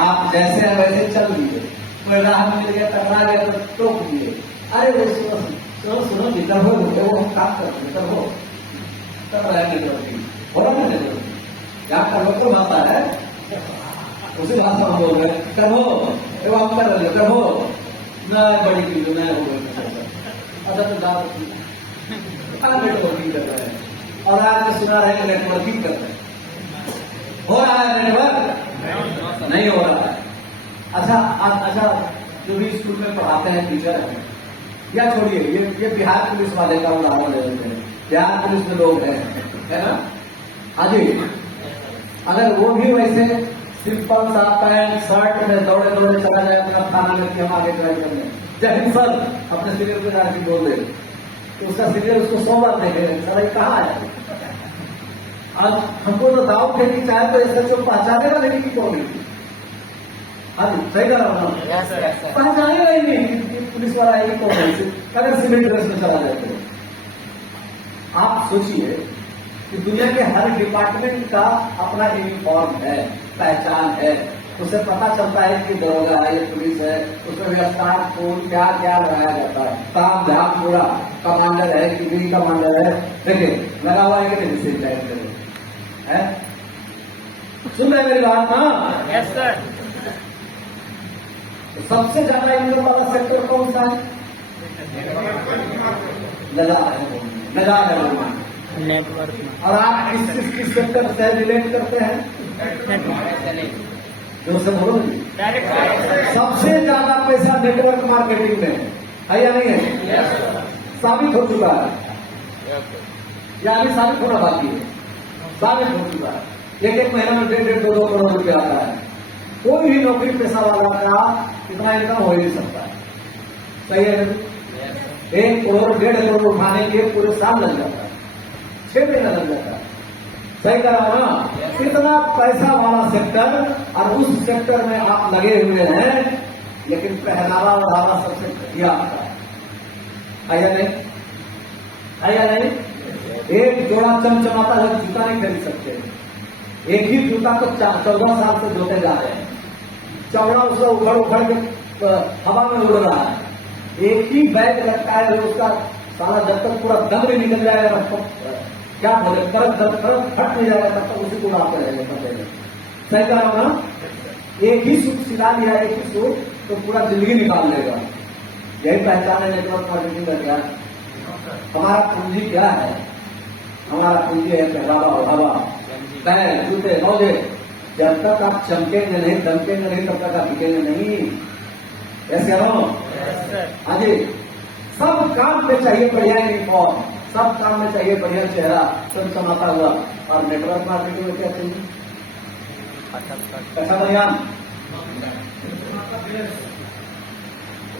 आप जैसे हैं वैसे चल दिए, कोई राह मिल गया टकरा गया तो टोक दिए, अरे वो सुनो सुनो सुनो जितना हो वो हम काम करते हैं, तब हो तब रहेंगे हो रहा है क्या कर लो तो भाषा है, उसी भाषा में बोल रहे कर हो एवं हम कर रहे कर हो न बड़ी चीज न हो गई अच्छा तो दाव नेटवर्किंग कर रहे हैं और आज सुना रहे हैं नेटवर्किंग कर रहे हैं, हो रहा है नेटवर्क नहीं हो रहा है। अच्छा जो भी स्कूल में पढ़ाते हैं टीचर हैं या छोड़िए ये बिहार पुलिस वाले का उदाहरण ले लेते हैं, बिहार पुलिस में लोग हैं है ना, हाँ जी, अगर वो भी वैसे सिंपल सा पैंट शर्ट में दौड़े दौड़े चला जाए अपना थाना में कि हम आगे ट्राई करने जय हिंद सर अपने सीनियर को जाकर बोल दे तो उसका सीनियर उसको 100 बार देखे सर कहाँ है, आज हमको तो दाव फेंकी चाहे तो ऐसा जो पहचाने वाले की कौन है, हाँ जी सही कर रहा हूँ पहचाने ही नहीं पुलिस वाला है कौन है, अगर सिविल ड्रेस में चला जाए तो आप सोचिए कि दुनिया के हर डिपार्टमेंट का अपना यूनिफॉर्म है, पहचान है, उसे पता चलता है कि दरोगा है ये पुलिस है, उसमें व्यवस्था कौन क्या क्या लगाया जाता है, काम ध्यान पूरा कमांडर है कि नहीं कमांडर है, देखिए लगा हुआ है कि नहीं डिसीजन है, सुन रहे मेरी बात ना? Yes sir. सबसे ज्यादा इनकम वाला सेक्टर कौन सा है? लगा है नेटवर्क। और आप किस सेक्टर से रिलेट करते हैं? जो से बोलो सबसे ज्यादा पैसा नेटवर्क मार्केटिंग में है या नहीं है? साबित हो चुका है या अभी साबित होना बाकी है? साबित हो चुका है, एक महीना में 1.5-2 करोड़ रुपया आता है, कोई भी नौकरी पेशा वाला का इतना इनकम हो ही नहीं सकता, सही है? 1 करोड़ 1.5 करोड़ उठाने के लिए पूरे साल लग जाता है, 6 महीना लग जाता है, सही करा ना? इतना पैसा वाला सेक्टर और उस सेक्टर में आप लगे हुए हैं, लेकिन पहनावा ओढ़ावा सबसे घटिया आता है या नहीं? है या नहीं? एक जोड़ा चमचमाता हुआ जूता नहीं खरीद सकते, एक ही जूता को 14 साल से जोते जा रहे हैं, चौड़ा उसका उखड़ उखड़ के हवा में उड़ रहा है, एक ही बैग लगता है उसका सारा जब तक पूरा दम नहीं निकल जाएगा क्या बोले करक फट नहीं जाएगा तब तक उसी को उड़ाते रहेंगे, सही कहा ना? एक ही सूट सिला लिया, एक ही सूट तो पूरा जिंदगी निकाल लेगा, यही पहचान है नेटवर्क मार्केटिंग का। क्या हमारा पूंजी क्या है? हमारा पूंजी है पहनावा ओढ़ावा, पैर जूते मौजे, जब तक आप चमकेंगे नहीं दमकेंगे नहीं तब तक आप बिकेंगे नहीं, ऐसे हो? हाँ जी, सब काम पे चाहिए बढ़िया यूनिफॉर्म, सब काम में चाहिए बढ़िया चेहरा चमचमाता हुआ, और नेटवर्क मार्केटिंग में क्या चाहिए? अच्छा बढ़िया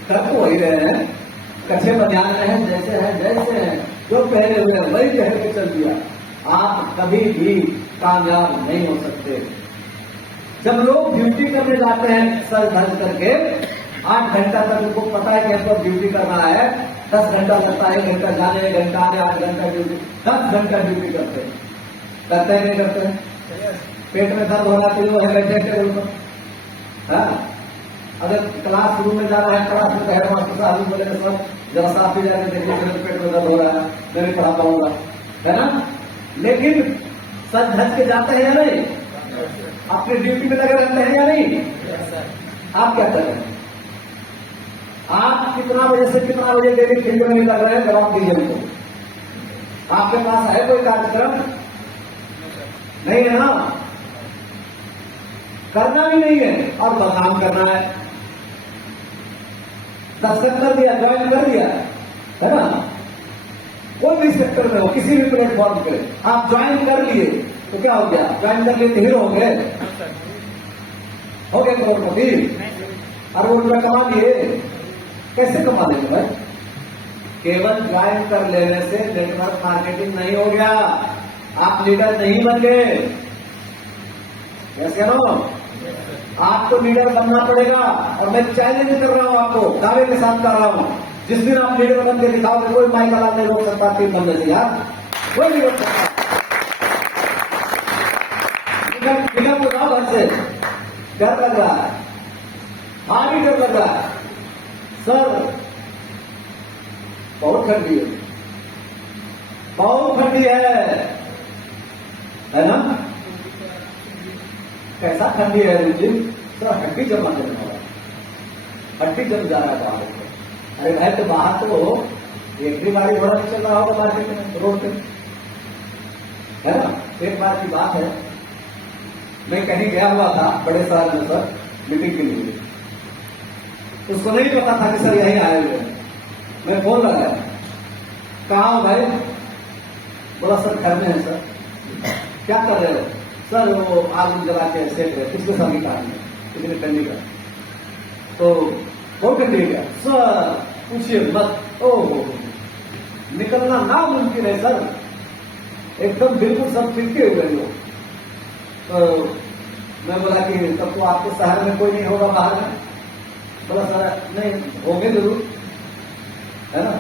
ट्रक वही रहे हैं, कच्चे बनियान रहे हैं, जैसे हैं जो पहले हुए हैं वही पहन के चल दिया, आप कभी भी कामयाब नहीं हो सकते। जब लोग ड्यूटी करने जाते हैं सर धज करके 8 घंटा तक उनको पता है कि हमको ड्यूटी करना है, 10 घंटा लगता है, 1 घंटा जाने 1 घंटा आने 8 घंटा ड्यूटी, 10 घंटा ड्यूटी करते हैं, करते हैं नहीं करते हैं? पेट में दर्द हो रहा है तो वो है बैठे टेबल पर, हाँ? अगर क्लास रूम में जाना है, क्लास में हेड मास्टर साहब बोले सर जरा साफ ही जाके देखिए मेरे पेट में दर्द हो रहा है, मैं नहीं पढ़ा पाऊंगा, है ना? लेकिन सच धज के जाते हैं या नहीं? अपनी ड्यूटी में लगे रहते हैं या नहीं? आप क्या कर रहे हैं? आप कितना बजे से कितना बजे डेली फील्ड में लग रहे हैं? जवाब दीजिए हमको। आपके पास है कोई कार्यक्रम? नहीं है ना? करना भी नहीं है और बदनाम करना है, दस्तखत कर दिया, ज्वाइन कर दिया, है ना? कोई भी सेक्टर में हो, किसी भी प्लेटफॉर्म पे आप ज्वाइन कर लिए तो क्या हो गया? ज्वाइन कर लिए तो हीरो हो गए करोड़पति, और वो रुपया कमा लिए, कैसे कमा लेंगे भाई? केवल ज्वाइन कर लेने से नेटवर्क मार्केटिंग नहीं हो गया, आप लीडर नहीं बन गए, कैसे हो? आपको लीडर बनना पड़ेगा, और मैं चैलेंज कर रहा हूं आपको, दावे के साथ कर रहा हूं, जिस दिन आप लीडर बन के दिखाओगे कोई माइक वाला नहीं रोक सकता टीम बनने से, यार कोई नहीं रोक सकता। लीडर को जाओ घर से, डर लग रहा है, भारी डर लग रहा है सर। बहुत ठंडी है, बहुत ठंडी है ना? कैसा ठंडी है जी सर? हड्डी जमा करने वाला, हड्डी जम जा रहा है बाहर। अरे भाई तो बाहर तो एक भी गाड़ी घोड़ा नहीं चल रहा होगा मार्केट में, रोड पे, है ना? एक बार की बात है, मैं कहीं गया हुआ था बड़े शहर में सर मीटिंग के लिए। उसको नहीं पता था कि सर यहीं आए हुए हैं। मैं फोन लगाया, कहाँ हो भाई? बोला सर घर में है सर। क्या कर रहे हो? सर वो आग जला के सेक रहे, किसके साथ की कहानी है, कितने ठंडी का? तो बहुत ठंडी है सर, पूछिए मत। ओह, निकलना नामुमकिन है सर, एकदम बिल्कुल सब फिरके हुए लोग। तो मैं बोला कि तब तो आपके शहर में कोई नहीं होगा बाहर में? बोला सर नहीं होंगे जरूर, है ना?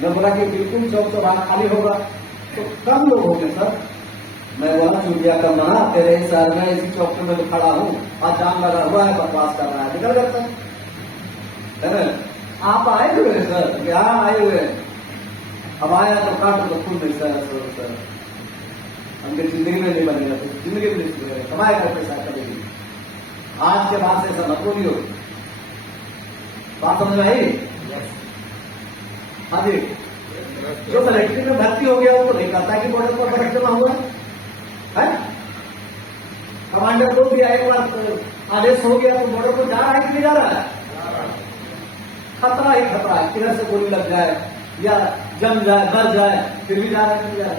मैं बोला कि बिल्कुल चौक चौराहा खाली होगा तो कम लोग होंगे सर। मैं बोला चुटिया का मना, तेरे शहर में इसी चौक में मैं खड़ा हूँ और जाम लगा हुआ है, बकवास कर रहा है, निकल जाता है ना? आप आए हुए हैं सर? यहाँ आए हुए हैं, अब आया तो काट तो खुद नहीं सर, हमने जिंदगी में नहीं बनेगा, तो जिंदगी में नहीं बनेगा, कमाएगा पैसा करेगी। आज के बाद से ऐसा मत बोलियो, बात समझ में आई? हाँ जी। जो मिलिट्री में भर्ती हो गया वो तो नहीं करता कि बॉर्डर पर बरस जमा हुआ है। कमांडर को भी एक बार आदेश हो गया तो बॉर्डर पर जा रहा है कि नहीं जा रहा है? खतरा ही खतरा है, किधर से गोली लग जाए या जम जाए, मर जाए, फिर भी जा रहा है कि नहीं जा रहा है?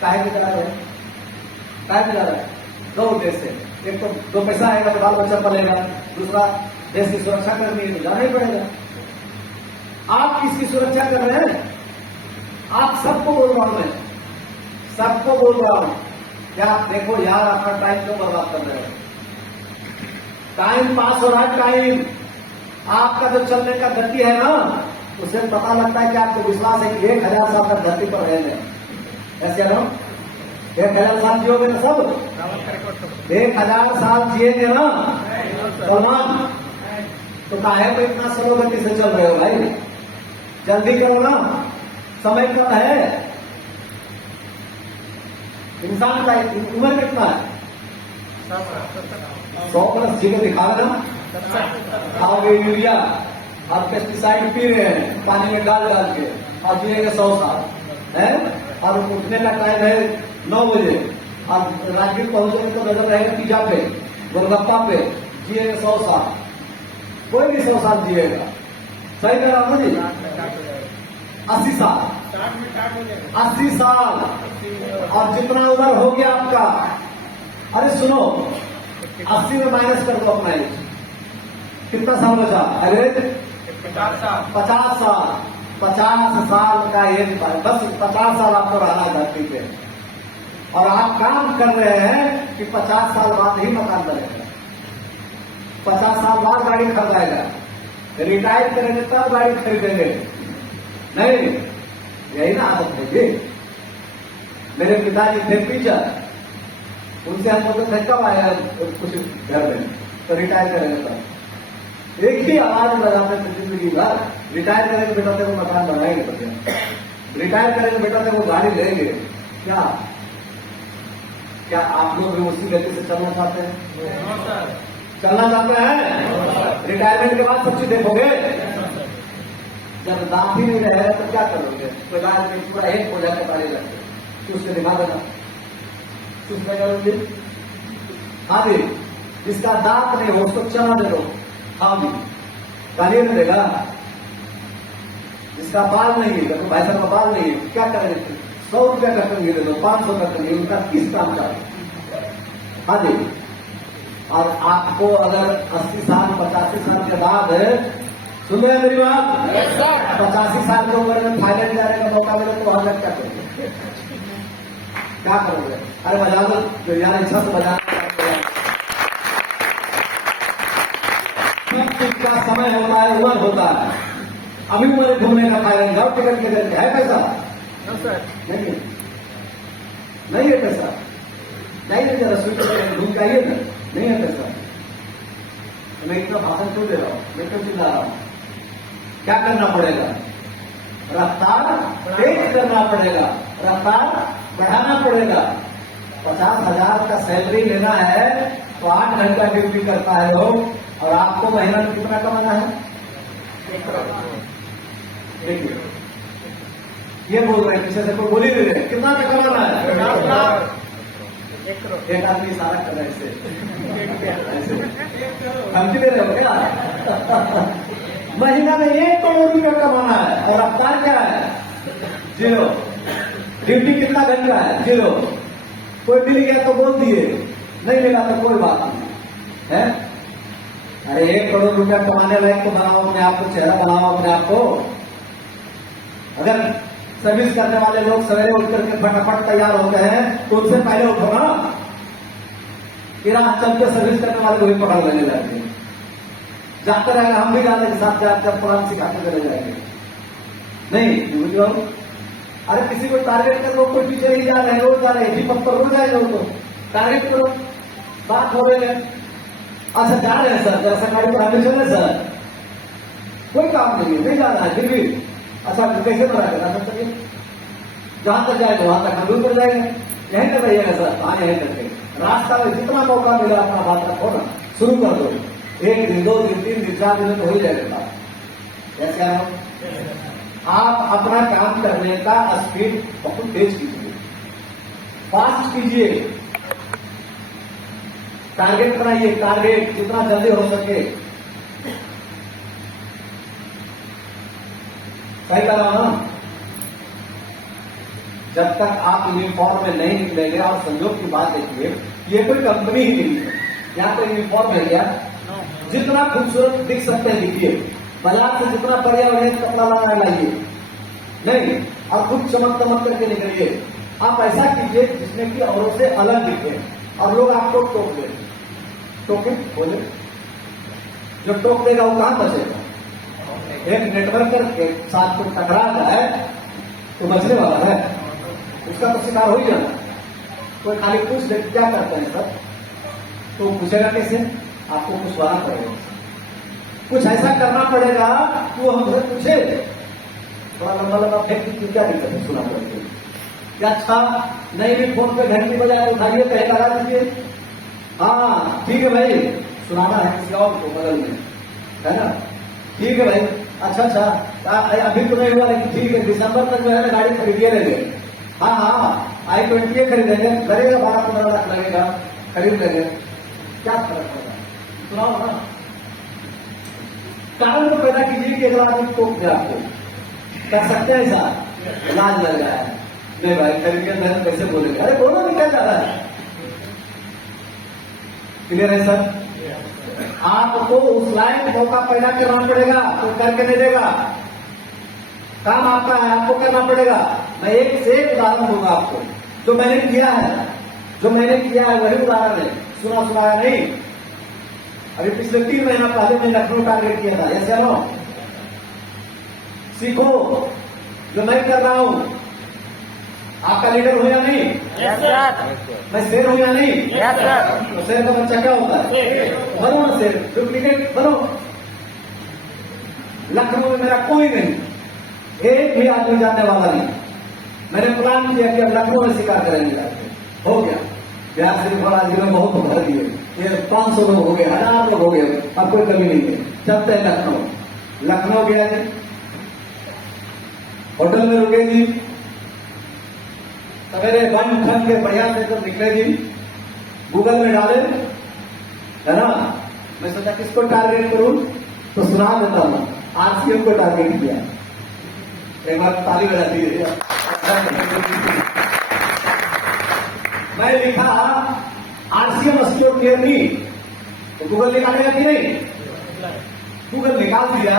काहे के चला गया, काहे में जा रहा है? दो उद्देश्य से, एक तो दो पैसा आएगा तो बाल बच्चा पलेगा, दूसरा देश की सुरक्षा करनी है तो जाना ही पड़ेगा। आप किसकी सुरक्षा कर रहे हैं? आप सबको बोल रहा हूं, मैं सबको बोल रहा हूं, क्या देखो यार अपना टाइम क्यों बर्बाद कर रहे हो? टाइम पास हो रहा है, टाइम आपका जो चलने का गति है ना, उससे पता लगता है कि आपको विश्वास है कि 1000 साल तक धरती पर रहेंगे। ऐसे ना 1000 साल जियोगे ना सब? 1000 साल जिएंगे ना सलमान? तो काहे पे इतना स्लो गति से चल रहे हो भाई? जल्दी करो ना, समय कम है। इंसान का उम्र कितना है? 100+ चीजें दिखा रहे ना, खाओगे यूरिया और पेस्टिसाइड पी रहे हैं पानी में डाल के और जिएंगे 100 साल है। और उठने का टाइम है 9 बजे और राजगीर पहुंचेंगे तो नजर रहेगा पिज्जा पे, गोलगप्पा पे, जिएंगे 100 साल। कोई भी 100 साल जिएगा, सही कह रहा हूं जी? 80 साल, 80 साल और जितना उम्र हो गया आपका, अरे सुनो 80 में माइनस कर दो अपना एज, कितना साल बचा? अरे 50 साल, 50 साल का एज, बस 50 साल आपको रहना है धरती पे। और आप काम कर रहे हैं कि 50 साल बाद ही मकान बनेगा, 50 साल बाद गाड़ी खरीदाएगा, रिटायर करेंगे तब गाड़ी खरीदेंगे। नहीं, यही ना आदत है जी। मेरे पिताजी थे टीचर, उनसे हम लोग थे कब आया कुछ घर में, तो रिटायर करेंगे तब। एक ही आवाज लगाते थे जिंदगी भर, रिटायर करेंगे बेटा तेरे को मकान बनाएंगे, बच्चे रिटायर करेंगे बेटा तेरे को गाड़ी लेंगे। क्या क्या आप लोग भी उसी गति से चलना चाहते हैं? चलना चाहते हैं? रिटायरमेंट के बाद सब चीज देखोगे? जब दांत ही नहीं रहेगा तो क्या करोगे? तो दांत में पूरा एक हो जाकर गाड़ी लगते, उससे दिमाग देना चुप नहीं करोगे। हाँ जी, जिसका दांत नहीं हो उसको चला दे दो, हाँ जी गाली नहीं देगा। जिसका बाल नहीं है, तो भाई साहब का बाल नहीं है, क्या करेंगे? 100 रुपया का कंगी दे दो, 500 का कंगी, उनका किस काम चाहिए? हाँ जी। और आपको अगर 80 साल 85 साल के बाद सुन रहे हैं मेरी बात? 85 साल की उम्र में थाईलैंड जाने का मौका मिले तो वहां तक क्या करोगे? क्या करोगे? अरे बजा दो जो यार इच्छा से बजा। का समय होता है, उम्र होता है, अभी उम्र घूमने का थाईलैंड जाओ, टिकट के करके है पैसा? नहीं, नहीं है पैसा, नहीं है। जरा स्विट्जरलैंड घूम के आइए ना, नहीं है पैसा। मैं इतना भाषण क्यों दे रहा हूँ, मैं क्यों चिल्ला रहा हूँ? क्या करना पड़ेगा? रफ्तार तेज करना पड़ेगा, रफ्तार बढ़ाना पड़ेगा। 50,000 का सैलरी लेना है तो 8 घंटा ड्यूटी करता है लोग, और आपको महीना में कितना कमाना है? देखिए, ये बोल रहे हैं, पीछे से कोई बोल ही नहीं रहे, कितना का कमाना है? 1 करोड़। एक आदमी इशारा कर रहे हैं ऐसे, धमकी दे रहे हो क्या? महीना में 1 करोड़ रुपया कमाना है, और रफ्तार क्या है? 0। ड्यूटी कितना घंटा है? 0। कोई मिल गया तो बोल दिए, नहीं मिला तो कोई बात नहीं है। अरे 1 करोड़ रुपया कमाने लायक तो बनाओ अपने आप को, चेहरा बनाओ अपने आप को। अगर सर्विस करने वाले लोग सवेरे उठ करके फटाफट तैयार होते हैं तो उनसे पहले उठो ना, कि राह चलते सर्विस करने वाले को भी पकड़ लेने जाएंगे, जाते रहेगा, हम भी जाने के साथ जाकर पुरान सिखाते चले जाएंगे। नहीं बुझो, अरे किसी को टारगेट कर लो, कोई पीछे नहीं जा रहे हैं, रोज जा रहे हैं, पद पर रोज जाए लोग तो टारगेट करो, बात हो रही है। अच्छा जा रहे हैं सर, जरा सरकारी परमिशन है सर, कोई काम नहीं है, नहीं जा रहा है, फिर भी अच्छा कैसे बना करना सकते? जहां तक जाएगा वहां तक हम कर जाएंगे, यहीं तक रहिएगा सर, हाँ यहीं तक। रास्ता में जितना मौका मिला अपना बात रखो ना, शुरू कर दो। 1 दिन 2 दिन 3 दिन 4 दिन तो हो ही जाएगा। कैसे आ आप अपना काम करने का स्पीड बहुत तेज कीजिए, फास्ट कीजिए, टारगेट बनाइए, टारगेट जितना जल्दी हो सके। सही कहा ना? जब तक आप यूनिफॉर्म में नहीं निकलेंगे, और संयोग की बात देखिए, ये कोई कंपनी ही नहीं है, यहाँ पर यूनिफॉर्म है क्या? जितना खूबसूरत दिख सकते हैं दिखिए, बाजार से जितना पर्यावरण कपड़ा लाना लाइए, नहीं, और खुद चमक दमक करके निकलिए। आप ऐसा कीजिए जिसमें कि औरों से अलग दिखे, और लोग आपको टोक दे। टोके बोले, जो टोक देगा वो कहां बचेगा? एक नेटवर्कर के साथ कोई टकरा जाए तो बचने वाला है, उसका तो शिकार हो ही जाना। कोई खाली पूछ दे क्या करते हैं सर, तो पूछेगा कैसे? आपको पूछवाना पड़ेगा, कुछ ऐसा करना पड़ेगा कि वो हमसे पूछे। थोड़ा लंबा लंबा फेंक की क्या दिक्कत है? सुना पड़ेगा क्या? अच्छा नहीं भी फोन पे घंटी बजाए उठाइए, कहीं लगा दीजिए, हाँ ठीक है भाई, सुनाना है किसी और को बगल में, है ना? ठीक है भाई, अच्छा अभी तो नहीं हुआ, लेकिन ठीक है, दिसंबर तक जो है ना गाड़ी खरीदिए लेंगे। हाँ i20 खरीदेंगे, लगेगा 12-15 लाख लगेगा, खरीद लेंगे, क्या फर्क पड़ेगा? सुनाओ ना, कारण को पैदा कीजिए कि अगर आप टोक दे, आपको कर सकते हैं ऐसा, लाज लग रहा है, नहीं भाई खरीद के कैसे बोलेंगे? अरे बोलो नहीं, क्या जा रहा है? क्लियर है सर? आपको उस लायक मौका पैदा करना पड़ेगा, तो करके नहीं देगा। काम आपका है, आपको करना पड़ेगा। मैं एक से एक उदाहरण दूंगा आपको, जो मैंने किया है, वही उदाहरण है, सुनाया नहीं। अभी पिछले 3 महीना पहले मैं लखनऊ टारगेट किया था, ऐसे नो सीखो जो मैं कर रहा हूं। आपका लीडर हो या नहीं? Yes sir. मैं शेर हूं या नहीं? Yes sir. तो शेर का बच्चा क्या होता है? बनो ना शेर, डुप्लीकेट बनो। लखनऊ में मेरा कोई नहीं, एक भी आदमी जाने वाला नहीं। मैंने प्लान किया कि अब लखनऊ में शिकार करेंगे, हो गया। बिहार से बड़ा जिले बहुत भर दिए, ये 500 लोग हो गए, 1000 लोग हो गए, अब कोई कमी नहीं है। चलते हैं लखनऊ गया जी, होटल में रुके जी, सवेरे बन ठन के बढ़िया से तो निकले जी, गूगल में डाले, है ना? मैं सोचा किसको टारगेट करूं, तो सुना देता हूं, आरसीएम को टारगेट किया। एक बार ताली बजा दी। मैं लिखा आरसीएम अस्योर क्लियरली, तो गूगल निकालेगा कि नहीं? गूगल निकाल दिया।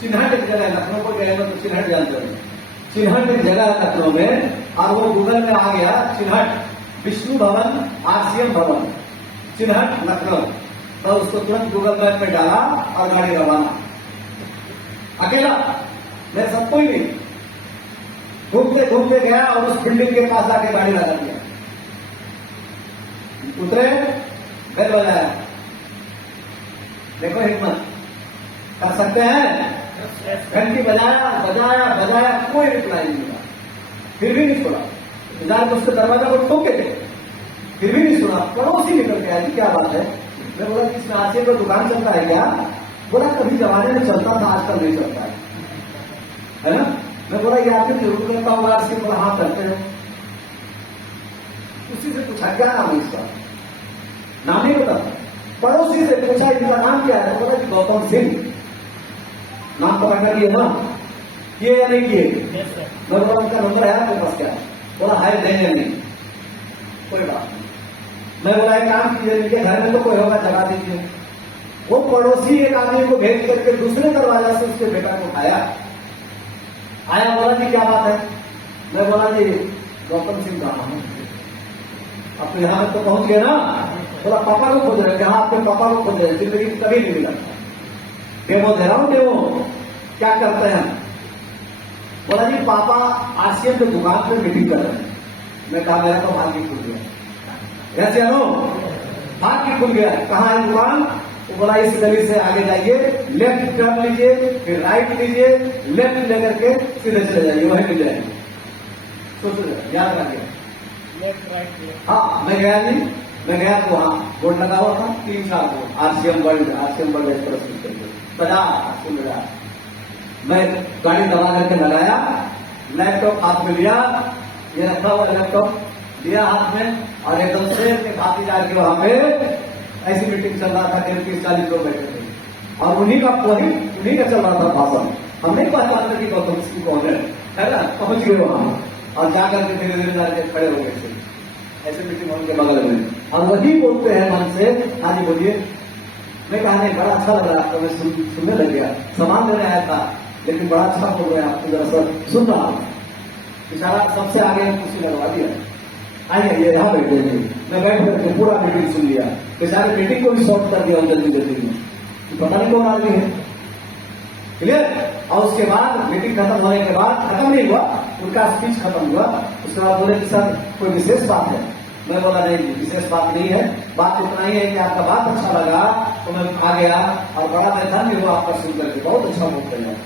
चिन्हट एक जगह, लखनऊ को गए तो चिन्हट जानते हो, चिन्हट एक जगह है लखनऊ में, और वो गूगल में आ गया चिन्हट विष्णु भवन आरसीएम भवन चिन्हट लखनऊ, तो उसको तुरंत गूगल मैप में डाला और गाड़ी रवाना। अकेला, मेरे साथ कोई नहीं, घूमते घूमते गया और उस बिल्डिंग के पास आके गाड़ी लगा दिया। उतरे, बेल बजाया, देखो हिम्मत, कर सकते हैं। घंटी बजाया बजाया बजाया, कोई रिप्लाई नहीं मिला, फिर भी नहीं छोड़ा। इंतजार उसके दरवाजा को ठोके थे, फिर भी नहीं सुना। पड़ोसी निकल के आया, क्या बात है? मैं बोला किसमें आसिफ का दुकान चलता है क्या? बोला कभी जमाने में चलता था, आजकल नहीं चलता है ना? मैं बोला ये आपने जरूर करता होगा। आसिफ बोला हाँ करते हो। उसी से पूछा क्या नाम है इसका? नाम नहीं बता। पड़ोसी से पूछा इनका नाम क्या है? बोला गौतम सिंह। नाम तो रखा दिए ना, किए या नहीं किए? मैं बोला उनका नंबर है आपके पास क्या? बोला है, देंगे नहीं, कोई बात नहीं। मैं बोला एक काम कीजिए, इनके घर में तो कोई होगा, जगा दीजिए। वो पड़ोसी एक आदमी को भेज करके दूसरे दरवाजा से उसके बेटा को उठाया, आया, बोला जी क्या बात है? मैं बोला जी गौतम सिंह का नाम है। अब तो यहां तो पहुंच गए ना। बोला पापा को खोज रहे, जहां आपके पापा को खोज रहे, जिंदगी में कभी नहीं मिला। डेमो दे रहा हूं, डेमो क्या करते हैं? बोला जी पापा आसियन के दुकान पे मीटिंग कर रहे हैं। मैं कहा मेरा तो भाग्य खुल गया। ऐसे नो भाग्य खुल गया। कहाँ है दुकान? वो बोला इस गली से आगे जाइए, लेफ्ट टर्न लीजिए, फिर राइट लीजिए, लेफ्ट लेकर के सीधे चले जाइए, वहीं मिल जाएंगे। सोचो याद रखिए। हाँ मैं गया जी, मैं गया तो वहां बोर्ड लगा हुआ था 3 साल को, आरसीएम वर्ल्ड एक्सप्रेस बजा आरसीएम बजा। मैं गाड़ी दबा करके लगाया, लैपटॉप हाथ में लिया, ये रखा हुआ लैपटॉप लिया हाथ में, और एकदम से भाती जाके वहां पे ऐसी मीटिंग चल रहा था, 30-40 लोग बैठे थे, और उन्हीं का चल रहा था भाषण। हम नहीं पहचानते कि गौतम सिंह कौन है ना? पहुंच गए वहां और जाकर के धीरे धीरे जाके खड़े हो गए थे ऐसे मीटिंग उनके बगल में, और वही बोलते हैं मन से हाँ जी बोलिए। मैं कहा नहीं, बड़ा अच्छा लग रहा आपको, मैं सुनने लग गया। सामान लेने आया था लेकिन बड़ा अच्छा बोल रहे हैं आपको, जरा सर सुन रहा हूं। इशारा सबसे आगे कुर्सी लगवा दिया, आइए ये यहाँ बैठे थे। मैं बैठ करके पूरा मीटिंग सुन लिया। बेचारे मीटिंग को भी शॉर्ट कर दिया जल्दी जल्दी में, पता नहीं कौन आदमी है। क्लियर? और उसके बाद मीटिंग खत्म होने के बाद, खत्म नहीं हुआ, उनका स्पीच खत्म हुआ, उसके बाद बोले कि सर कोई विशेष बात है? मैं बोला नहीं विशेष बात नहीं है, बात इतना ही है कि आपका बात अच्छा लगा तो मैं आ गया, और बड़ा मैं धन्य हुआ आपका सुन करके, बहुत अच्छा बोलते हैं।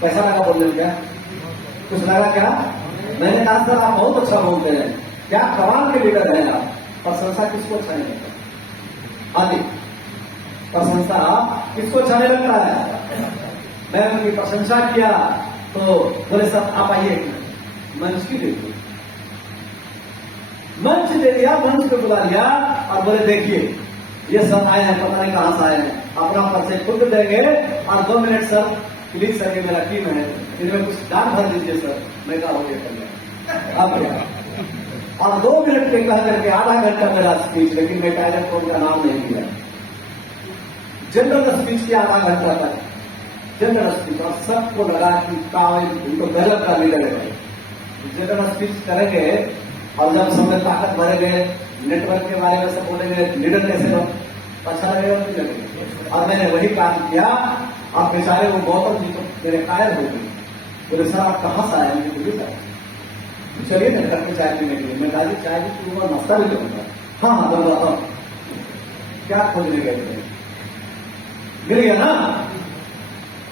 कैसा लगा बोलने में? क्या कुछ लगा क्या? मैंने कहा सर आप बहुत अच्छा बोलते हैं, क्या कमाल के लीडर हैं आप। प्रशंसा किसको अच्छा नहीं लगता? हाँ जी, प्रशंसा किसको अच्छा नहीं लगता है? मैं उनकी प्रशंसा किया तो बोले सर आप आइए, मंच की देखिए, मंच दे दिया, मंच पे बुला लिया और बोले देखिए ये सब आए हैं, पता नहीं कहां से आए हैं, अपना परिचय खुद देंगे, और 2 मिनट सर प्लीज सर, ये मेरा टीम है, इनमें कुछ दान भर दीजिए सर। मैं कहा हो गया अब गया, और 2 मिनट के कह करके आधा घंटा मेरा स्पीच, लेकिन मैं टाइगर कोड का नाम नहीं दिया। जनरल स्पीच किया आधा घंटा तक, जनरल स्पीच, और सबको लगा कि उनको गलत का लीडर है। जनरल स्पीच करेंगे और जब समय ताकत भरेंगे, नेटवर्क के बारे में सब बोलेंगे, लीडर कैसे हो, अच्छा लगेगा नहीं लगेगा। और मैंने वही काम किया, और बेचारे वो गौतम जी तो मेरे कायल हो गए। बोले सर आप कहाँ से आए? मुझे सर चलिए ना करके चाय पीने के लिए। मैं कहा चाय भी पीऊंगा, नाश्ता भी करूंगा। हाँ हाँ बोल, क्या खोजने गए थे? मिल गया ना,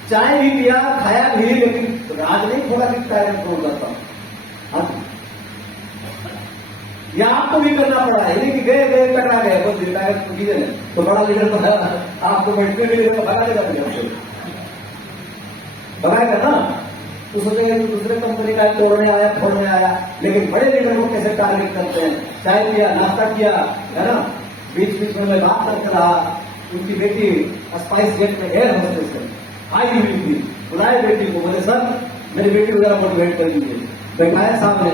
चाय भी पिया, खाया भी, लेकिन राज नहीं थोड़ा दिखता है, मैं खोल जाता हूँ। हाँ या आपको भी करना पड़ा है, कि गए गए टकरा गए, तो लीडर तो बड़ा लीडर तो है, आपको बैठने के लिए भगा देगा, भगाएगा ना। तो सोचेगा कि दूसरे कंपनी का तोड़ने आया, फोड़ने आया, लेकिन बड़े लीडर को कैसे टारगेट करते हैं? चाय पिया, नाश्ता किया, है ना, बीच बीच में मैं बात करते रहा। उनकी बेटी स्पाइस जेट में एयर होस्टेस है, आई हुई थी, बुलाए बेटी को, बोले सर मेरी बेटी वगैरह मोटिवेट कर दीजिए। बैठाया सामने,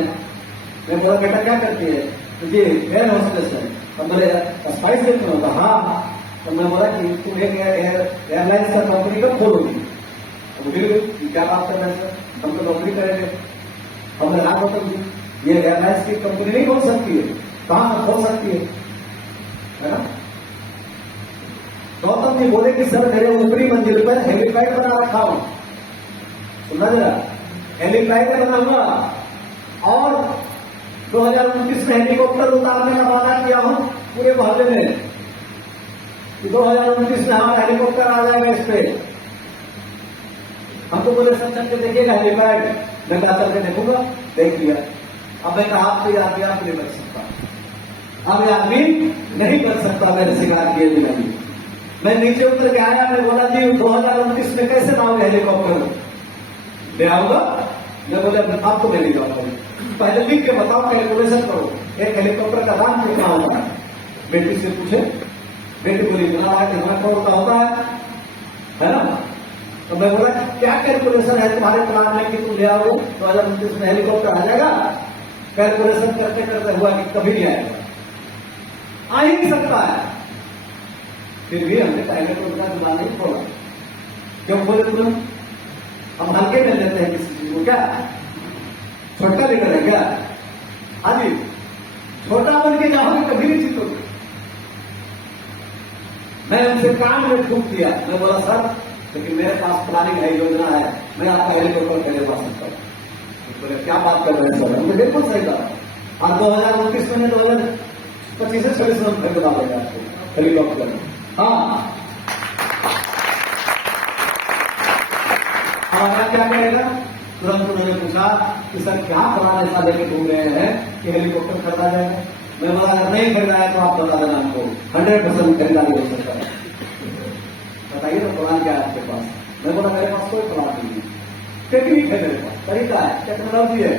मैं बोला बेटा क्या करती है? मुझे एयर होस्टेस है। तो बोले स्पाइस जेट में होता? हाँ। तो मैं बोला कि तुम एक एयरलाइंस का कंपनी कब खोलोगी? क्या बात कर रहे हैं सर, हम तो नौकरी करेंगे। हमने कहा गौतम जी ये एयरलाइंस की कंपनी नहीं खोल सकती है, कहां से खोल सकती है ना? गौतम जी बोले कि सर मेरे ऊपरी मंजिल पर हेलीपैड बना रखा हूं, सुनना जरा, हेलीपैड बना हुआ, और 2029 में हेलीकॉप्टर उतारने का वादा किया हूं पूरे मोहल्ले में। कि 2029 में हमारा हेलीकॉप्टर आ जाएगा इस पे। हमको बोले सब चल के देखिएगा हेलीपैड। मैं कहा चल के देखूंगा, देख लिया। अब मैं कहा आपसे आदमी आप नहीं बच सकता, अब ये आदमी नहीं बच सकता मेरे शिकार किए बिना भी। मैं नीचे उतर के आया, मैं बोला जी 2029 में कैसे लाओगे हेलीकॉप्टर, ले आऊंगा? मैं बोले आप तो नहीं जाऊंगा, पहले लिख के बताओ, कैलकुलेशन करो, एक हेलीकॉप्टर का दाम कितना होता है। बेटी से पूछे, बेटी बोली इतना करोड़ का होता है ना। तो मैं बोला क्या कैलकुलेशन है तुम्हारे प्लान में कि तुम ले आओगे 2029 में हेलीकॉप्टर आ जाएगा? कैलकुलेशन करते करते हुआ कि कभी नहीं आएगा, आ ही नहीं सकता है। फिर भी हमने पहले तो उनका दिमाग नहीं छोड़ा। क्यों बोले तुम? हम हल्के में लेते हैं किसी चीज को, क्या छोटा लेकर है क्या? हाँ जी, छोटा बन के जाओगे कभी नहीं जीतोगे। मैं उनसे काम में फूक दिया, मैं बोला सर लेकिन मेरे पास प्लानिंग है, योजना है, मैं आपका हेलीकॉप्टर पहले पा सकता हूँ। बोले क्या बात कर रहे हैं सर? हमने बिल्कुल सही कहा। और 2029 में 2025 से 26 में खरीदना पड़ेगा आपको हेलीकॉप्टर। हाँ, और क्या करेगा? तुरंत उन्होंने पूछा कि सर क्या पुराने साल लेके घूम रहे हैं कि हेलीकॉप्टर खरीदा जाएगा? मैं बोला अगर नहीं खरीदा है तो आप बता देना हमको, 100% खरीदारी हो सकता है। बताइए तो प्लान क्या है आपके पास? मैं बोला मेरे पास कोई प्लान नहीं है, टेक्निक है मेरे पास, तरीका है, टेक्नोलॉजी है।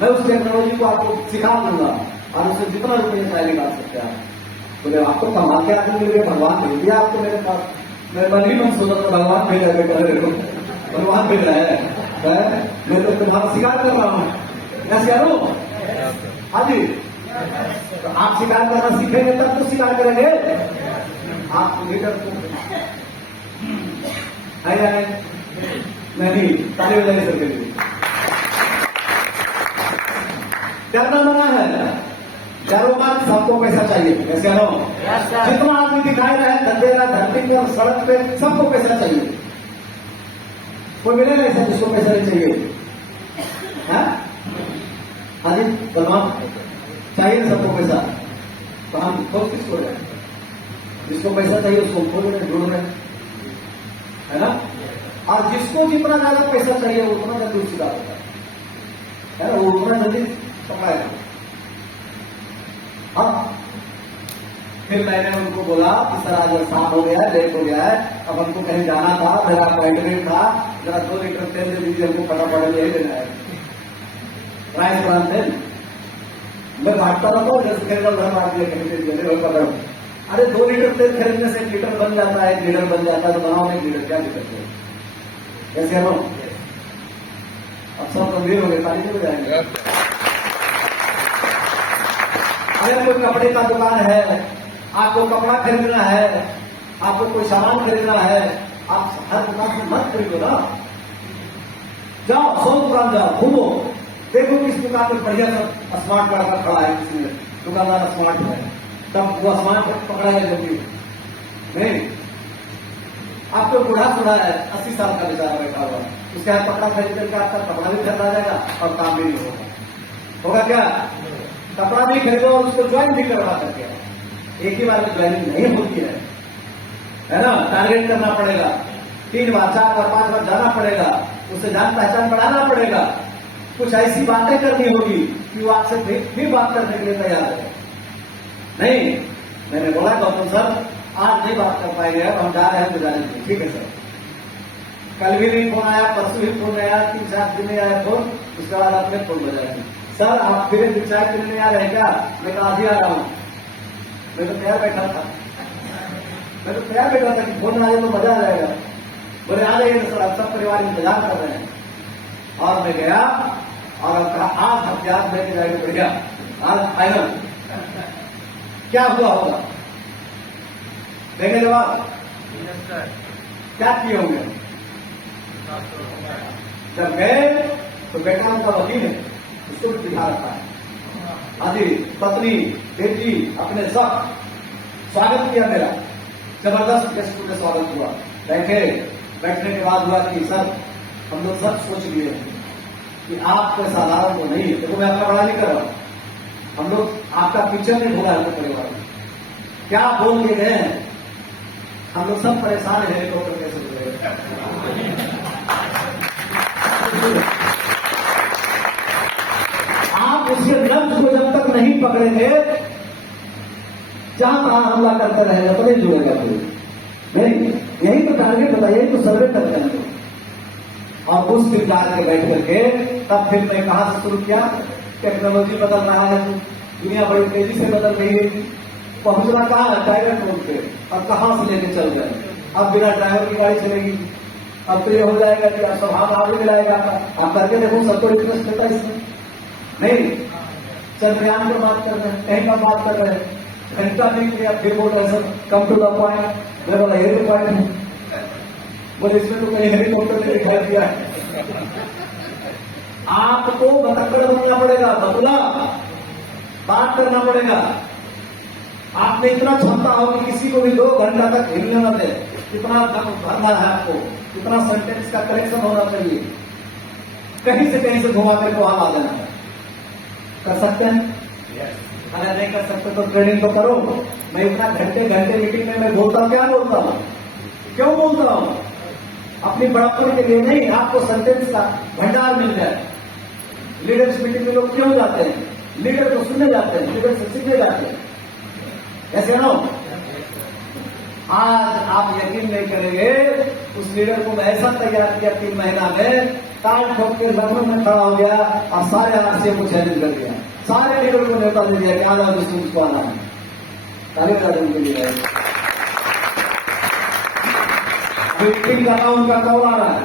मैं उस टेक्नोलॉजी को आपको सिखा दूंगा और उससे जितना रुपये चाहे निकाल सकते हैं। बोले आपको कमाल के आदमी मिल गए, भगवान भेज दिया आपको मेरे पास। मैं मन ही मन सोचा तो भगवान भेजा है, भगवान भेज रहा है, मैं तो तुम्हारा शिकार कर रहा हूँ। कैसे करो? हाँ जी, तो आप शिकार करना सीखेंगे तब तो शिकार करेंगे। आप लीडर नहीं, ताली बजाने सबके लिए करना मना है। चारों बार सबको पैसा चाहिए, कैसे करो? जितना आदमी दिखाई रहे धंधे का, धरती पर, सड़क पे, सबको पैसा चाहिए। कोई मिलेगा ऐसा जिसको पैसा नहीं चाहिए? हाँ जी, बलवान चाहिए ना सबको पैसा, तो हम खोज किसको रहे? जिसको पैसा चाहिए उसको खोज रहे, ढूंढ रहे, है ना। और जिसको जितना ज्यादा पैसा चाहिए वो उतना जल्दी शिकार होता है ना, वो उतना जल्दी पकड़ाएगा। हाँ, फिर मैंने उनको बोला कि सर आज शाम हो गया है, लेट हो गया है, अब हमको कहीं जाना था, मेरा अपॉइंटमेंट था, जरा 2 लीटर तेल दे दीजिए हमको, फटाफट यही देना है। राइस ब्रांड तेल मैं बांटता रहता हूँ, जैसे खरीदा घर बांट दिया कहीं पकड़। अरे 2 लीटर तेल खरीदने से 1 लीटर बन जाता है, 1 लीटर बन जाता है, तो बनाओ 1 लीटर, क्या दिक्कत है? कैसे करो? अब सब गंभीर हो गए, ताली नहीं बजाएंगे। अगर कोई कपड़े का दुकान है, आपको कपड़ा खरीदना है, आपको कोई सामान खरीदना है, आप हर दुकान से मत खरीदो ना। जाओ 100 दुकान जाओ, घूमो, देखो किस दुकान में बढ़िया सा स्मार्ट लड़का खड़ा है, किसी दुकानदार स्मार्ट है, तब वो स्मार्ट पकड़ा है। जल्दी नहीं, आपको बूढ़ा सुना है 80 साल का बेचारा बैठा हुआ, उसके हाथ कपड़ा खरीद करके आपका कपड़ा भी खरीदा जाएगा और काम भी नहीं होगा। होगा क्या? कपड़ा भी खरीदो और उसको ज्वाइन भी करवा करके, एक ही बार में ज्वाइनिंग नहीं होती है ना। टारगेट करना पड़ेगा, 3 बार 4 बार 5 बार जाना पड़ेगा, उससे जान पहचान बढ़ाना पड़ेगा, कुछ ऐसी बातें करनी होगी कि वो आपसे भी बात करने के लिए तैयार है। नहीं, मैंने बोला गौतम सर आज नहीं बात कर पाएंगे, हम जा रहे हैं गुजारे में। ठीक है सर, कल भी नहीं फोन आया, परसों भी फोन आया, 3-4 दिन नहीं आया फोन, उसके बाद आपने फोन बजाया, सर आप फिर चाय पीने नहीं आ रहे क्या? मैं कहा अभी आ रहा हूँ। मैं तो तैयार बैठा था, कि फोन आ जाए तो मजा आ जाएगा। बोले आ जाइए सर, आप सब परिवार इंतजार कर रहे हैं। और मैं गया और आज हथियार लेके जाएंगे, बढ़िया आज फाइनल। क्या हुआ होगा देखे जवाब? क्या किए होंगे? जब गए तो बेटा उनका वकील है, उसको भी दिखा रखा है। आदि पत्नी बेटी अपने सब स्वागत किया मेरा, जबरदस्त गेस्ट में स्वागत हुआ। बैठने के बाद हुआ कि सर हम लोग सब सोच लिए कि आप कोई साधारण तो नहीं है। देखो मैं आपका बड़ा नहीं कर रहा हूं, हम लोग आपका पिक्चर नहीं ढूंढा है परिवार में, क्या बोल के गए हैं हम लोग सब परेशान हैं हेलीकॉप्टर कैसे मिलेगा। आप उसके लफ्ज को जब तक नहीं पकड़ेंगे, जहां तहां हमला करते रहेगा तो नहीं जुड़ेगा कोई। नहीं, यही तो टारगेट बताइए, यही तो सर्वे करते हैं। और उस दिन जाकर बैठ करके तब फिर मैं कहां से शुरू किया, टेक्नोलॉजी बदल रहा है, दुनिया बड़ी तेजी से बदल रही है, पहुंचना कहां है, ड्राइवर रोड पे, और कहां से लेके चल रहे हैं। अब बिना ड्राइवर की गाड़ी चलेगी, अब तो ये हो जाएगा कि आप स्वभाव आगे मिलाएगा, आप करके देखो, सबको इंटरेस्ट देता है इसमें। नहीं, चंद्रयान पर बात कर रहे हैं, कहीं का बात कर रहे हैं, घंटा नहीं किया, फिर बोल रहे sir come to the point, मैं बोला यही तो पॉइंट है, बोले इसमें तो कहीं हेलीकॉप्टर ने दिखाई दिया। आपको बतकड़ बनना पड़ेगा, बतला बात करना पड़ेगा। आपने इतना क्षमता हो कि किसी को भी 2 घंटा तक हिलने न दे, कितना दम भरना है आपको, कितना सेंटेंस का करेक्शन होना चाहिए, कहीं से कहीं से घुमा कर को आ देना है। कर सकते हैं? अरे नहीं कर सकते तो ट्रेनिंग तो करो। मैं इतना घंटे घंटे मीटिंग में मैं बोलता हूं, क्या बोलता हूं, क्यों बोलता हूं? अपनी बढ़ोतरी के लिए नहीं, आपको सेंटेंस का भंडार मिल जाए। लीडर्स मीटिंग में लोग क्यों जाते हैं? लीडर को सुनने जाते हैं, लीडर से सीखने जाते हैं, ऐसे ना। आज आप यकीन नहीं करेंगे, उस लीडर को मैं ऐसा तैयार किया 3 महीना में, ताल ठोक के लखनऊ में खड़ा हो गया और सारे आरसीए को चैलेंज कर दिया, सारे लीडर को न्योता दे दिया कि आना जिसको उसको आना है। ताली बजा दें उनके लिए। मीटिंग का उनका कौन आ रहा है,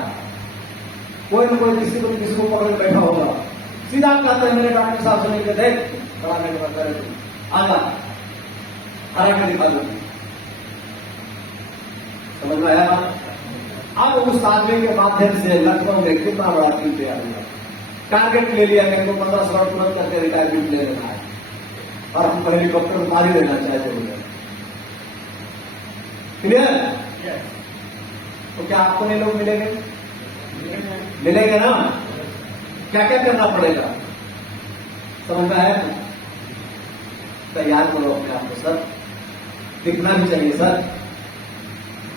कोई न कोई किसी को पकड़ बैठा होगा, सीधा कहते हैं मेरे डॉक्टर साहब सुन के देख बड़ा नेटवर्क करे, आना हरा के दिखा दो। समझ में आया? अब उस आदमी के माध्यम से लखनऊ में कितना बड़ा टीम तैयार हुआ, टारगेट ले लिया कि 15 साल तुरंत करके रिटायरमेंट ले लेना है और हम हेलीकॉप्टर मार ही लेना चाहते हैं। क्लियर? तो क्या आपको नहीं लोग मिलेंगे? मिलेंगे ना? क्या क्या करना पड़ेगा, समझ में आया? तैयार करो अपने आप को सर, दिखना भी चाहिए सर,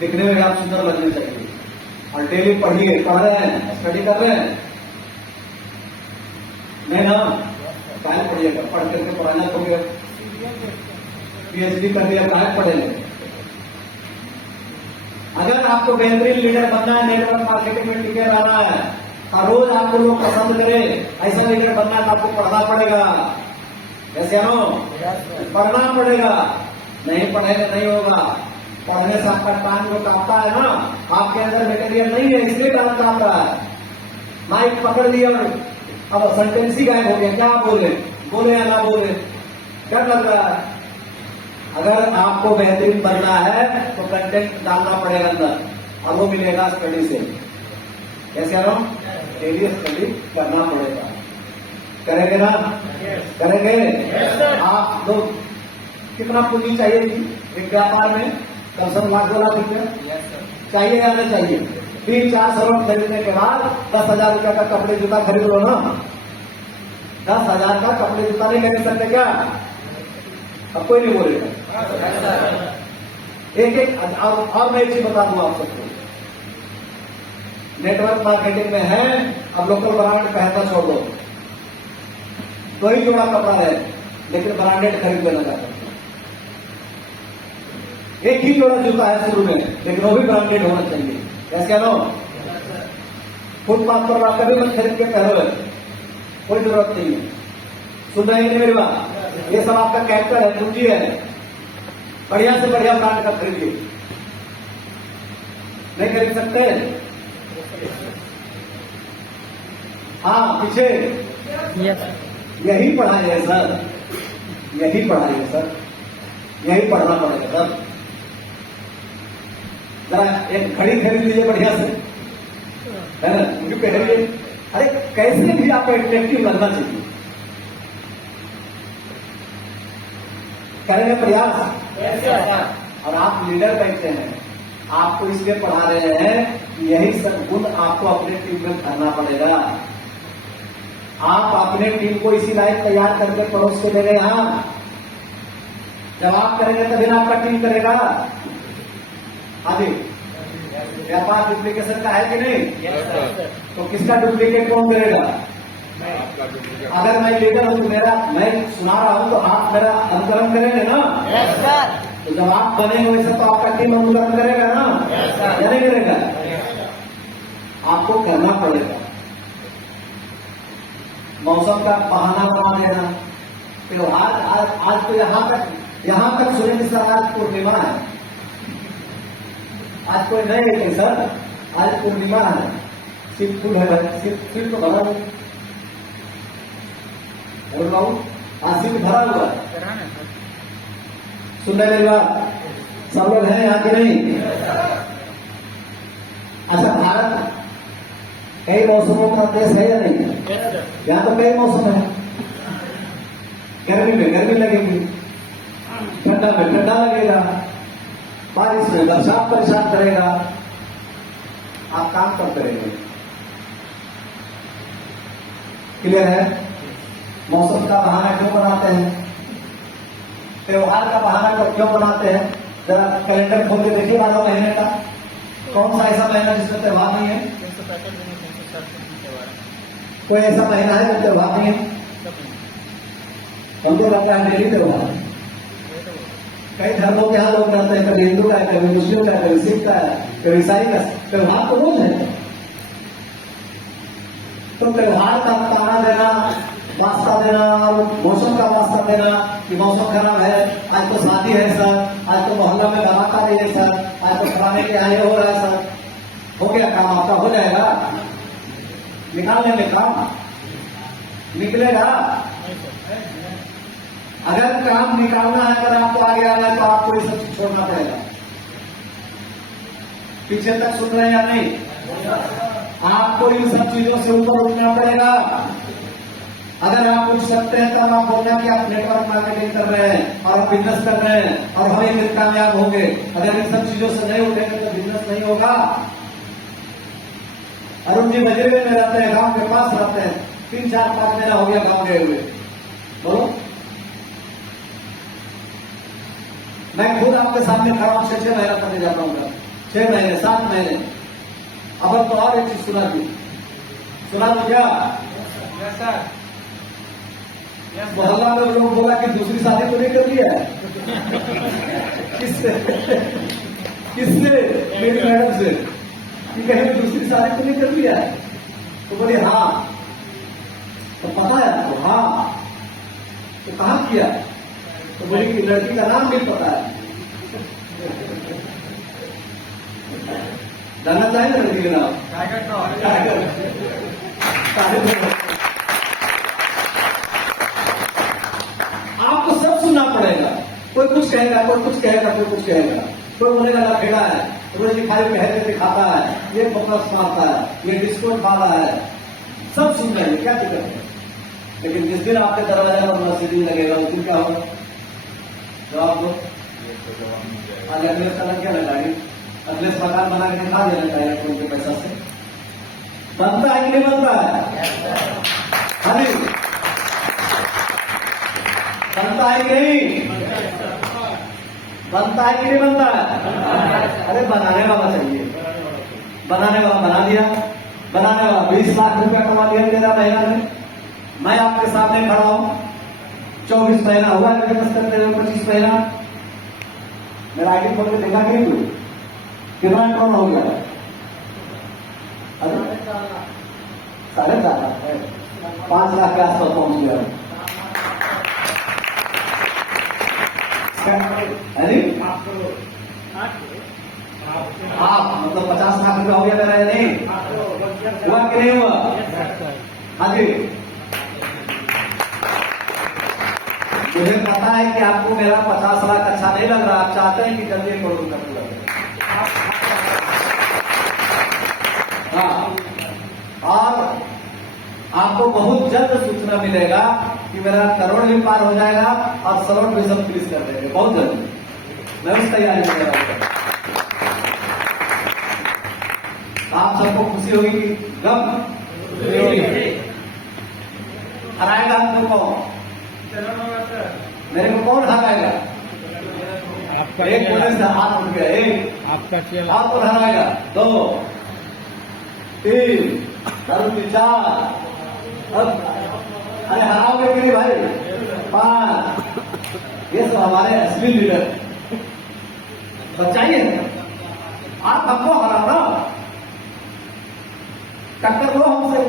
दिखने में आप सुंदर लगने चाहिए, और डेली पढ़िए, पढ़ रहे हैं, स्टडी कर रहे हैं, नहीं ना? क्या पढ़िएगा, पढ़ करके पढ़ाना तो गया, PhD कर लिया, क्या पढ़ेंगे? अगर आपको बेहतरीन लीडर बनना है, नेटवर्क मार्केटिंग में टिके रहना है और रोज आपको लोग पसंद करें, ऐसा लीडर बनना है तो आपको पढ़ना पड़ेगा। ऐसे नो पढ़ना पड़ेगा, नहीं पढ़ेगा नहीं होगा। पढ़ने से आपका टाइम जो काटता है ना, आपके अंदर मटेरियल नहीं है, इसलिए टाइम काटता है। माइक पकड़ लिया, अब सेंटेंस ही गायब हो गया, क्या बोले या ना बोले, डर लग रहा है। अगर आपको बेहतरीन बनना है तो कंटेंट डालना पड़ेगा अंदर, और वो मिलेगा स्टडी से। कैसे आ रहा हूं? डेली स्टडी करना पड़ेगा, करेंगे ना? करेंगे? आप लोग कितना पूंजी चाहिए एक व्यापार में? 10 लाख 2 लाख रुपया चाहिए या नहीं चाहिए? 3-4 सरोड़ खरीदने के बाद 10,000 रुपया का कपड़े जूता खरीद लो ना। 10,000 का कपड़े जूता नहीं खरीद सकते क्या? अब कोई नहीं बोलेगा। एक और मैं एक चीज बता दूं आप सबको, नेटवर्क मार्केटिंग में है, अब लोकल ब्रांड पहनना छोड़ दो, 2 ही जोड़ा कपड़ा है लेकिन ब्रांडेड खरीद लेना चाहते हैं। एक ही जोड़ा जूता है शुरू में, लेकिन वो भी ब्रांडेड होना चाहिए। कैसे नो? फुटपाथ पर आप कभी मत खरीद के पहनो, कोई जरूरत नहीं है। सुन रहे हैं मेरी बात? ये सब आपका कैरेक्टर है, पूंजी है, बढ़िया से बढ़िया ब्रांड का खरीदिए। नहीं खरीद सकते? हाँ, पीछे यही पढ़ाई है सर, यही पढ़ाई है सर, यही पढ़ना पड़ेगा सर। जरा एक घड़ी खरीद लीजिए बढ़िया से, है ना? क्योंकि पहले अरे कैसे भी आपको एट्रैक्टिव लगना चाहिए। करेंगे प्रयास? और आप लीडर बैठते हैं, आपको इसलिए पढ़ा रहे हैं कि यही सब गुण आपको अपने टीम में भरना पड़ेगा। आप अपने टीम को इसी लायक तैयार करके पड़ोस के दे रहे हैं। जब आप करेंगे तभी ना आपका टीम करेगा। आदि व्यापार डुप्लीकेशन का है कि नहीं? Yes sir. तो किसका डुप्लीकेट कौन करेगा? अगर मैं लीडर हूँ तो मैं सुना रहा हूँ तो आप मेरा अनुकरण करेंगे ना? Yes sir. तो जब आप बने वैसे तो आपका टीम अनुकरण करेगा ना? या नहीं करेगा? आपको करना पड़ेगा। मौसम का बहाना बना देना, त्योहार आज तो यहाँ तक सुने कि सर आज पूर्णिमा है, आज कोई नहीं है सर, आज पूर्णिमा है, सिर्फ फूल है, सिर्फ तो भरा हुआ आज सिर्फ भरा हुआ है। सुन रहे मेरी बात? सब लोग हैं यहाँ के नहीं? अच्छा, भारत कई मौसमों का देश है या नहीं? यहाँ तो कई मौसम है। गर्मी में गर्मी लगेगी, ठंडा में ठंडा लगेगा, बारिश में बरसात परेशान करेगा, आप काम कब करेंगे? क्लियर है? मौसम का बहाना क्यों बनाते हैं? त्योहार का बहाना क्यों बनाते हैं? जरा कैलेंडर खोल के देखिए 12 महीने का, कौन सा ऐसा महीना जिसमें त्योहार नहीं है? कोई ऐसा महीना है जब त्योहार नहीं है? हमको लगता है डेली त्योहार। कई धर्मों के यहाँ लोग रहते हैं, कभी हिंदू का है, कभी मुस्लिम का है, कभी सिख का है, कभी ईसाई का। त्योहार तो रोज है। तो त्योहार का ताना देना, वास्ता देना और मौसम का वास्ता देना कि मौसम खराब है, आज तो शादी है सर, आज तो मोहल्ला में बारात आ रही है सर, आज तो फलाने के यहाँ हो रहा है सर, हो गया काम आपका? हो जाएगा? निकाल लेंगे काम, निकलेगा? अगर काम निकालना है, अगर आपको आगे आना है तो आपको ये सब छोड़ना पड़ेगा। पीछे तक सुन रहे हैं या नहीं? आपको इन सब चीजों से ऊपर उठना पड़ेगा। अगर आप उठ सकते हैं तो आप बोलना कि आप नेटवर्क मार्केटिंग कर रहे हैं और बिजनेस कर रहे हैं और हम एक कामयाब होंगे। अगर इन सब चीजों से नहीं उठेंगे तो बिजनेस नहीं होगा। अरुण जी मजरे में रहते हैं, गांव के पास रहते हैं, 3-4-5 महीना हो गया गांव गए हुए। बोलो, मैं खुद आपके सामने खड़ा हूं, 6-6 महीना करने जाता हूँ, 6 महीने 7 महीने। अब तो और एक चीज सुना दी, सुना दो क्या? मोहल्ला में लोग बोला कि दूसरी शादी तो नहीं कर लिया है। किससे? मेरी मैडम से कि कहीं दूसरी शादी तो नहीं कर लिया है? तो बोले हाँ। तो पता है आपको? हाँ। तो कहाँ किया? तो बोली कि लड़की का नाम नहीं पता है। जानना चाहेंगे लड़की का नाम? आपको सब सुनना पड़ेगा। कोई कुछ कहेगा, कोई कुछ कहेगा, कोई कुछ कहेगा, कोई बोलेगा लखेड़ा है, रोज खाली कह के दिखाता है, ये फोकस मारता है, ये डिस्को वाला है, सब सुन रहे हैं, क्या दिक्कत है? लेकिन जिस दिन आपके दरवाजा पर मस्जिद लगेगा उस दिन क्या होगा? जवाब दो। आज अखिलेश का क्या लगाएगी? अखिलेश मकान बना के दिखा देना चाहिए उनके पैसा से। बनता है कि नहीं बनता है? हाँ जी, बनता है कि नहीं? बनता है कि नहीं बनता है? अरे बनाने वाला चाहिए। बनाने वाला बना दिया, बनाने वाला 20 लाख रुपया कमा लिया 13 महीना में। मैं आपके सामने खड़ा हूं, 24 महीना हुआ बिजनेस करते हुए, 25 महीना। मेरा आईडी खोल के देखा कि तू कितना करोड़ हो गया? 4.5 5 लाख के आसपास पहुंच गया। आप मतलब 50 लाख रुपया हो गया मेरा या नहीं? हुआ कि नहीं हुआ? हाँ जी, मुझे पता है कि आपको मेरा 50 लाख अच्छा नहीं लग रहा। आप चाहते हैं कि जल्दी 1 करोड़ रुपया पूरा करें। हाँ, और आपको बहुत जल्द सूचना मिलेगा कि मेरा करोड़ भी पार हो जाएगा और सरोड़ भी सब फिनिश कर देंगे बहुत जल्द। मैं उस तैयारी में लगा हूं। आप सबको खुशी होगी कि गम हराएगा हमको कौन? मेरे को कौन हराएगा? एक बोले से हाथ उठ गया, एक आपका चेला आपको ध्यान आएगा। 2 3 और 4, अब अरे हराओगे कि नहीं भाई? 5। ये सब हमारे असली लीडर बचाइए। आप हमको हराओ ना, टक्कर लो हमसे,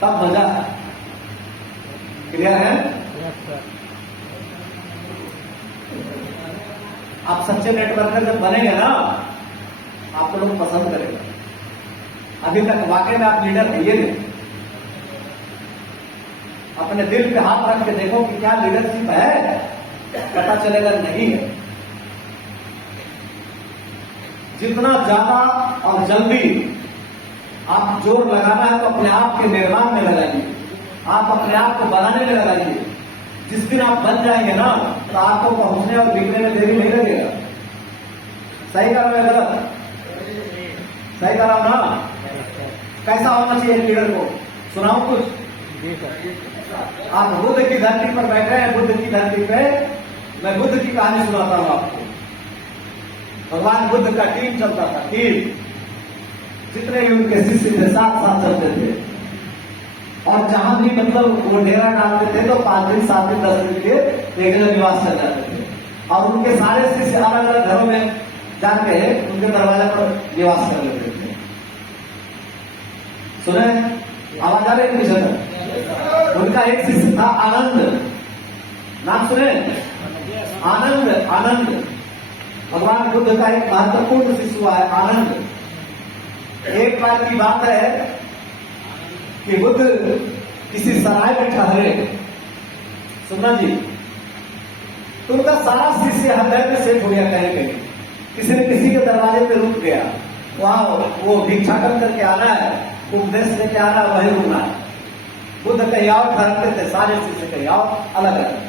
तब मजा। क्लियर है? Yes sir. आप सच्चे नेटवर्कर जब बनेंगे ना, आपको लोग पसंद करेंगे। अभी तक वाकई में आप लीडर है ये नहीं। अपने दिल पे हाथ रख के देखो कि क्या लीडरशिप है, पता चलेगा नहीं है। जितना ज्यादा और जल्दी आप जोर लगाना है तो अपने आप के निर्माण में लगाइए, आप अपने आप को बनाने में लगाइए। जिस दिन आप बन जाएंगे ना, तो आपको पहुंचने और बिकने में देरी नहीं लगेगा। सही कर रहा है गलत? सही कर रहा हूं ना? कैसा होना चाहिए लीडर को? सुनाओ कुछ। जी सर। आप बुद्ध की धरती पर बैठे हैं, बुद्ध की धरती पे मैं बुद्ध की कहानी सुनाता हूं आपको। भगवान बुद्ध का टीम चलता था, टीम, जितने भी उनके शिष्य थे साथ साथ चलते थे। और जहां भी मतलब वो डेरा डालते थे तो 5 दिन 7 दिन 10 दिन के एक जगह निवास कर जाते थे। और उनके सारे शिष्य अलग अलग घरों में जाके उनके दरवाजे पर निवास कर लेते थे। सुने? आवाज आ रही है? उनका एक शिष्य था आनंद, नाम सुने? आनंद। आनंद भगवान बुद्ध का एक महत्वपूर्ण शिष्य हुआ है, आनंद। एक बार की बात है कि बुद्ध किसी सराय में ठहरे, सुनना जी, तो उनका सारा शिष्य हृदय में सेट हो गया कहीं कहीं। किसी न किसी के दरवाजे पे रुक गया, वहां वो भिक्षाटन करके आना है, उपदेश लेके आना है, वही रुकना है। बुद्ध कहीं और ठहरते थे, सारे शिष्य कहीं और अलग अलग।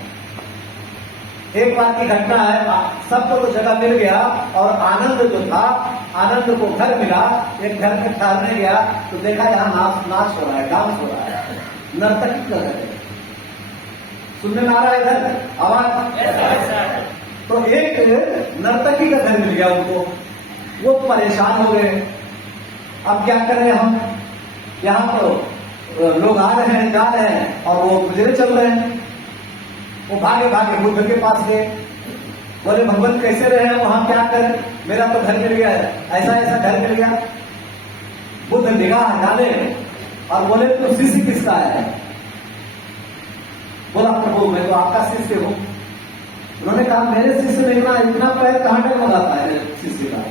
एक बार की घटना है, सबको तो जगह मिल गया और आनंद जो था, आनंद को घर मिला। एक घर में ठहरने गया तो देखा यहाँ नाच हो रहा है, डांस हो रहा है, नर्तकी कर रहे हैं। सुनने में आ रहा है इधर आवाज? तो एक नर्तकी का घर मिल गया उनको, वो परेशान हो गए। अब क्या करें हम, यहाँ तो लोग आ रहे हैं जा रहे हैं और वो गुजरे चल रहे हैं। वो भागे भागे बुद्ध के पास गए, बोले भगवान कैसे रहे हैं वहां, क्या करें, मेरा तो घर मिल गया है, ऐसा ऐसा घर मिल गया। बुद्ध निगाह डाले और बोले तो शिष्य किसका है? बोला प्रभु मैं तो आपका शिष्य हूं। उन्होंने कहा मेरे शिष्य ने इतना पैर कहां तक लगाता है शिष्य का?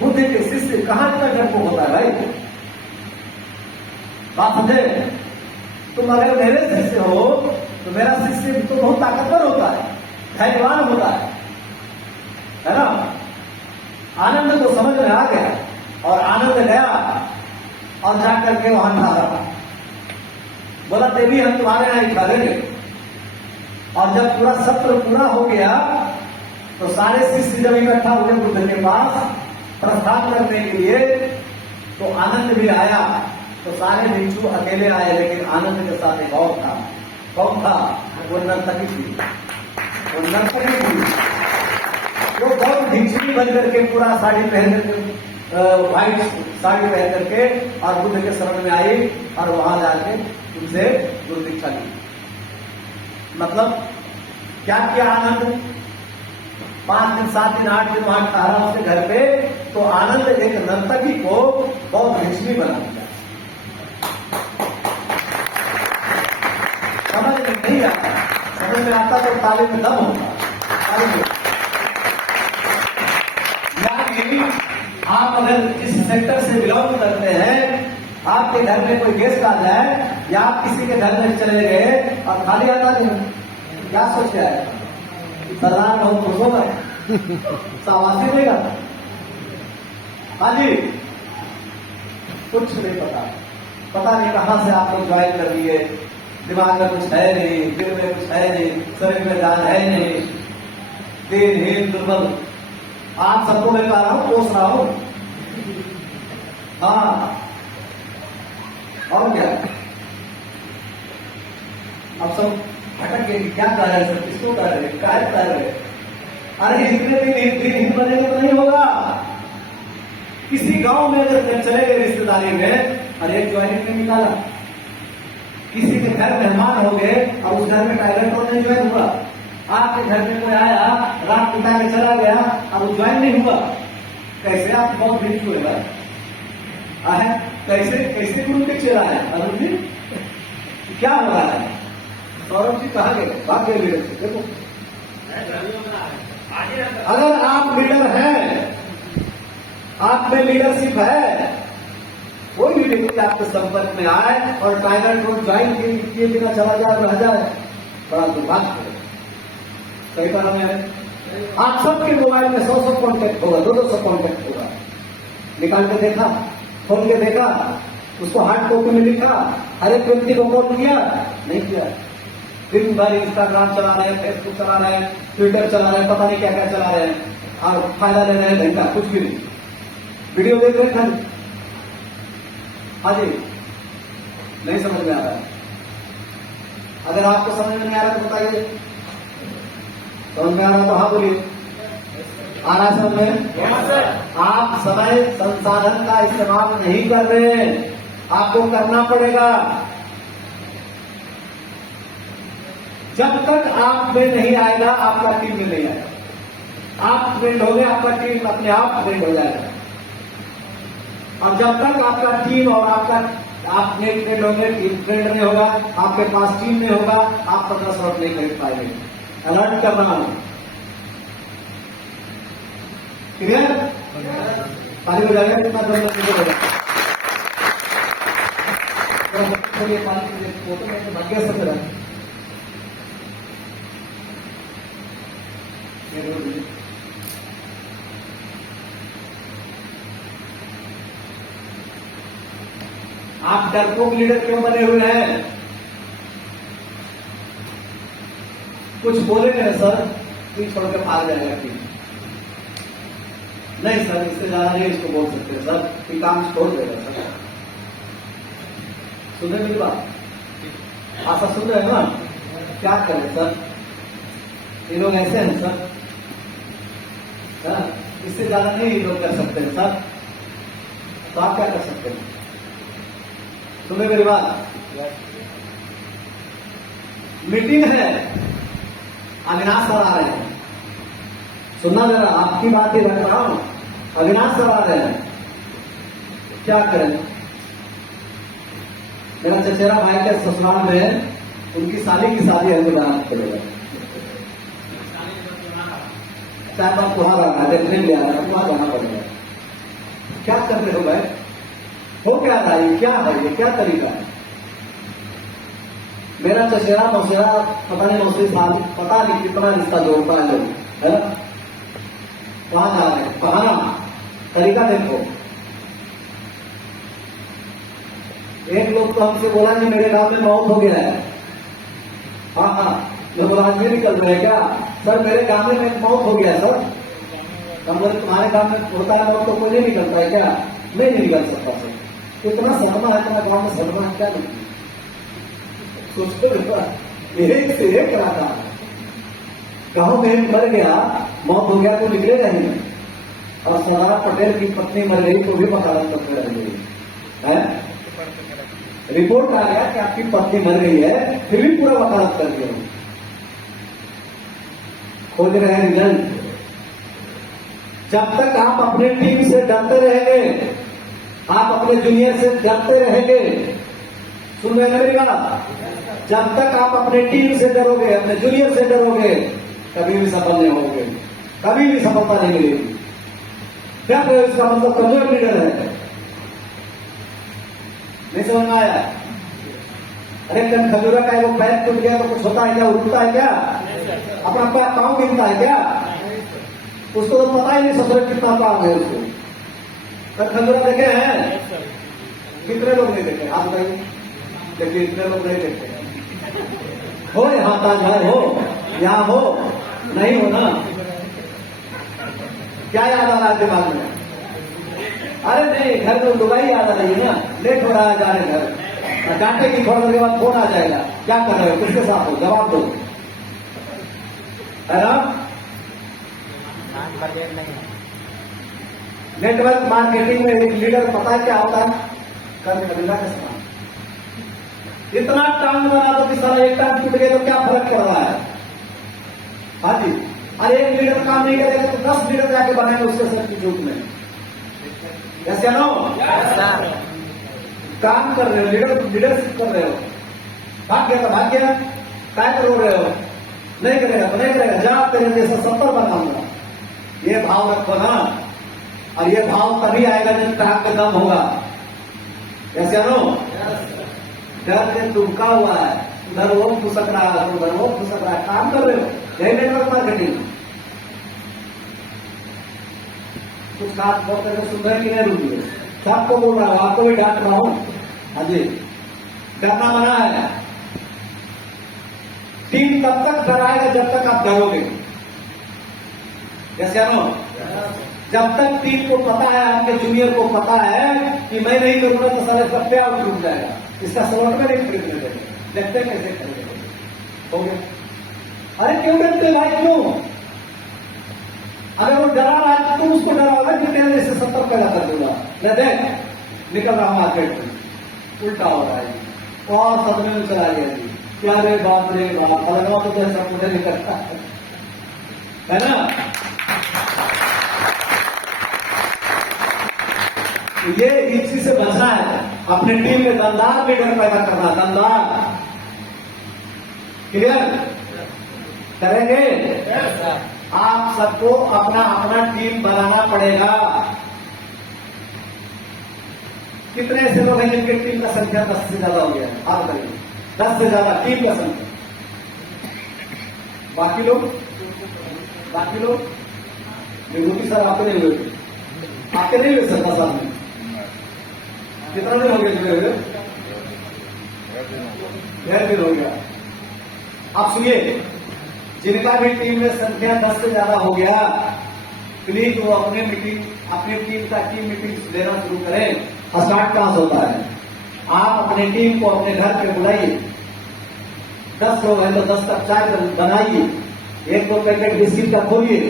बुद्ध के शिष्य कहां तक घर को होता है भाई? बात समझे? तुम अगर मेरे शिष्य हो तो मेरा शिष्य तो बहुत ताकतवर होता है, धैर्यवान होता है ना? आनंद को समझ में आ गया और आनंद गया और जाकर के वहां ठहरा। बोला देवी हम तुम्हारे यहां ही ठहरेंगे। और जब पूरा सत्र पूरा हो गया तो सारे शिष्य जब इकट्ठा हुए बुद्ध के पास प्रस्थान करने के लिए, तो आनंद भी आया। तो सारे भिक्षु अकेले आए, लेकिन आनंद के साथ एक और था। कौन था? वो नर्तकी थी, वो नर्तकी थी। वो बहुत भिक्षुणी बन करके पूरा साड़ी पहन करके, व्हाइट साड़ी पहन करके और बुद्ध के शरण में आई और वहां जाके उनसे गुरु दीक्षा ली। मतलब क्या किया आनंद? 5 दिन 7 दिन 8 दिन वहां ठहरा उसके घर पे, तो आनंद एक नर्तकी को बहुत भिक्षुणी बना दिया। समझ में नहीं आता, समझ में आता तो ताले में दम होता। यानी आप अगर जिस सेक्टर से बिलोंग करते हैं, आपके घर में कोई गेस्ट आ जाए या आप किसी के घर में चले गए और खाली आता नहीं, क्या सोच रहा है? सरदार बहुत खुश होगा, शाबाशी देगा। हाँ जी, कुछ नहीं पता, पता नहीं कहां से आप लोग ज्वाइन कर लिए। दिमाग में कुछ है नहीं, दिल में कुछ है नहीं, शरीर में जान है नहीं, दिनहीन दुर्बल। आप सबको मैं कह रहा हूं, पोस रहा हूं। हाँ, और क्या? अब सब भटक गए, क्या कर रहे हैं, किसको कर रहे हैं, क्या कर रहे हैं? अरे इतने दिन हिंद बनेगा तो नहीं होगा। किसी गांव में अगर चले गए रिश्तेदारी में, अरे एक ज्वाइनिंग नहीं निकाला, किसी के घर मेहमान हो गए और उस घर में टॉयलेट तो नहीं ज्वाइन हुआ, आपके घर में कोई आया रात बिता के चला गया और वो ज्वाइन नहीं हुआ, कैसे आप बहुत भीड़ हुएगा? कैसे कैसे गुरु के चला है अरुण जी, क्या हो रहा है? सौरभ जी कहा गए बात के लिए देखो, अगर आप लीडर हैं, आप में लीडरशिप है, कोई भी व्यक्ति आपके संपर्क में आए और टाइगर रोड ज्वाइन किए बिना चला जाए, रह जाए, बड़ा दुर्भाग्य है। सही कहा मैंने? आप सबके मोबाइल में 100 कॉन्टेक्ट होगा, 200 कॉन्टेक्ट होगा, निकाल के देखा, खोल के देखा, उसको हार्ड कॉपी में लिखा, हर एक व्यक्ति को कॉल किया नहीं किया, दिन भर इंस्टाग्राम चला रहे हैं, फेसबुक चला रहे हैं, ट्विटर चला रहे हैं, पता नहीं क्या क्या चला रहे हैं और फायदा ले रहे हैं घंटा, कुछ भी नहीं, वीडियो देख रहे हैं। हाँ जी, नहीं समझ में आ रहा है? अगर आपको समझ में नहीं आ रहा तो बताइए, समझ में आ रहा तो हाँ बोलिए, आ रहा है समझ में? आप समय संसाधन का इस्तेमाल नहीं कर रहे हैं, आपको करना पड़ेगा। जब तक आप में नहीं आएगा, आपका टीम में नहीं आएगा। आप ट्रेंड हो गए, आपका टीम अपने आप ट्रेंड हो जाएगा। और जब तक आपका टीम और आप ट्रेंड होंगे, टीम ट्रेंड नहीं होगा, आपके पास टीम नहीं होगा, आप 15 शॉट नहीं खरीद पाएंगे। अलर्ट करना, क्लियर? पानी हो जाएगा, कितना दम लगेगा? पानी फोटो में भाग्य सब रहा आप डरपोक लीडर क्यों बने हुए हैं? कुछ बोलेंगे ना सर, टीम छोड़ के भाग जाएगा टीम। नहीं सर, इससे ज्यादा नहीं इसको बोल सकते सर, कि काम छोड़ देगा सर। सुने मेरी बात? आशा सुन रहे हैं ना? क्या करें सर, ये लोग ऐसे हैं सर, इससे ज्यादा नहीं ये लोग कर सकते हैं सर, तो आप क्या कर सकते हैं? सुने मेरी बात? मीटिंग है, अविनाश सर आ रहे हैं, सुनना जरा, आपकी बात ही रख रहा हूं। अविनाश सर आ रहे हैं, क्या करें? मेरा चचेरा भाई के ससुराल में उनकी साली की शादी हमको जाना पड़ेगा, चाहे बात वहां रहा है, देखने लिया वहां जाना पड़ेगा। क्या कर रहे हो भाई? हो क्या रहा है? क्या है ये? क्या तरीका है? मेरा चचेरा मौसेरा पता नहीं मौसी साल पता नहीं कितना रिश्ता जोड़ता है लोग, है ना? वहां जा रहे हैं, बहाना तरीका देखो। एक लोग तो हमसे बोला कि मेरे गांव में मौत हो गया है। हाँ, लोग आज में निकल रहे हैं क्या? सर मेरे गांव में मौत हो गया सर। हम बोले तुम्हारे गांव में होता है मौत तो कोई नहीं निकलता है क्या? नहीं निकल सकता सर। इतना सदमा है तुम्हारे गांव में, सदमा है क्या नहीं? सोचते एक से एक रहा, गांव में मर गया, मौत हो गया तो निकलेगा ही नहीं। और सरदार पटेल की पत्नी मर गई तो भी वकालत करते रह गई है। रिपोर्ट आ गया कि आपकी पत्नी मर गई है, फिर भी पूरा वकालत कर दिया। खोज रहे हैं रिजल्ट। जब तक आप अपने टीम से डरते रहेंगे, आप अपने जूनियर से डरते रहेंगे, सुन रहे हैं मेरी बात? जब तक आप अपने टीम से डरोगे, अपने जूनियर से डरोगे, कभी भी सफल नहीं होगे, कभी भी सफलता नहीं मिलेगी। क्या करो? इसका मतलब कमजोर लीडर है। नहीं समझ में आया? अरे खजूरा का वो पैर टूट गया तो कुछ होता है क्या? उठता है क्या? अपना पैर पाँव गिरता है क्या? उसको तो पता ही नहीं ससुर कितना पाँव है उसको। खजूरा देखे हैं? कितने लोग नहीं देखे? आप बताइए। देखिए इतने लोग नहीं देखे। हो यहाँ ताजमहल हो, यहाँ हो, नहीं हो ना? क्या याद आ रहा है दिमाग में? अरे नहीं, घर में दुबई याद आ रही है ना, लेट हो रहा है जाने घर, डांटे की थोड़ी देर के बाद फोन आ जाएगा, क्या कर रहे हो, किसके साथ हो, जवाब दो, है ना? नेटवर्क मार्केटिंग में एक लीडर पता है क्या होता है? कर्म कबीला का समान। इतना टांग बना तो कि सारा एक टांग टूट गया तो क्या फर्क पड़ रहा है? हाँ जी। अरे एक लीडर काम नहीं करेगा तो 10 लीडर जाके बनाएंगे उसके सर की झूठ में। कैसे नो? काम कर रहे हो, लीडरशिप कर रहे हो, भाग गया तो भाग गया, काय करो रहे हो, नहीं करेगा तो नहीं करेगा, जा तेरे जैसा 70 बनाऊंगा। ये भाव रखो ना, और ये भाव तभी आएगा जब टांग का दम होगा। कैसे नो? डर से दुबका हुआ है, उधर वो फुसक रहा है, उधर वो फुसक रहा है, काम कर रहे हो, यही नेटवर्क मार्केटिंग। कुछ बात बहुत सुंदर की नहीं रुकी है, सबको बोल रहा हूं, आपको भी डांट रहा हूं। हाँ जी, डरना मना है। टीम तब तक डराएगा जब तक आप डरोगे। कैसे नो? जब तक टीम को पता है, आपके जूनियर को पता है कि मैं नहीं करूंगा तो सारे सब पे आउट रुक जाएगा, इसका सवाल में नहीं खरीदने देंगे, देखते कैसे खरीदेंगे। हो गया? अरे क्यों डरते भाई, क्यों? अगर वो डरा रहा है तो तुम उसको डराओगे कि तेरे जैसे 70 पैदा कर दूंगा। मैं देख निकल रहा हूं मार्केट में, उल्टा हो रहा है और सदमे में चला गया जी। क्या रे बाप रे बाप, अलगवा तो जैसा मुझे निकलता है ना? ये इसी से बचना है, अपने टीम में दमदार लीडर पैदा करना, दमदार। क्लियर करेंगे? आप सबको अपना अपना टीम बनाना पड़ेगा। कितने ऐसे लोग हैं जिनके टीम का संख्या 10 से ज्यादा हो गया है? आप बताइए, 10 से ज्यादा टीम का संख्या। बाकी लोग विभूति सर आपके नहीं हुए, आपके नहीं हुए सर 10 साल में? कितना दिन हो गया जुड़े हुए? 1.5 दिन हो गया। आप सुनिए, जिनका भी टीम में संख्या 10 से ज्यादा हो गया, प्लीज वो अपनी टीम का टीम मीटिंग लेना शुरू करें। स्टार्ट कहां होता है? आप अपनी टीम को अपने घर पे बुलाइए, 10 लोग हैं तो 10 कप चाय बनाइए, 1-2 पैकेट बिस्किट का खोलिए,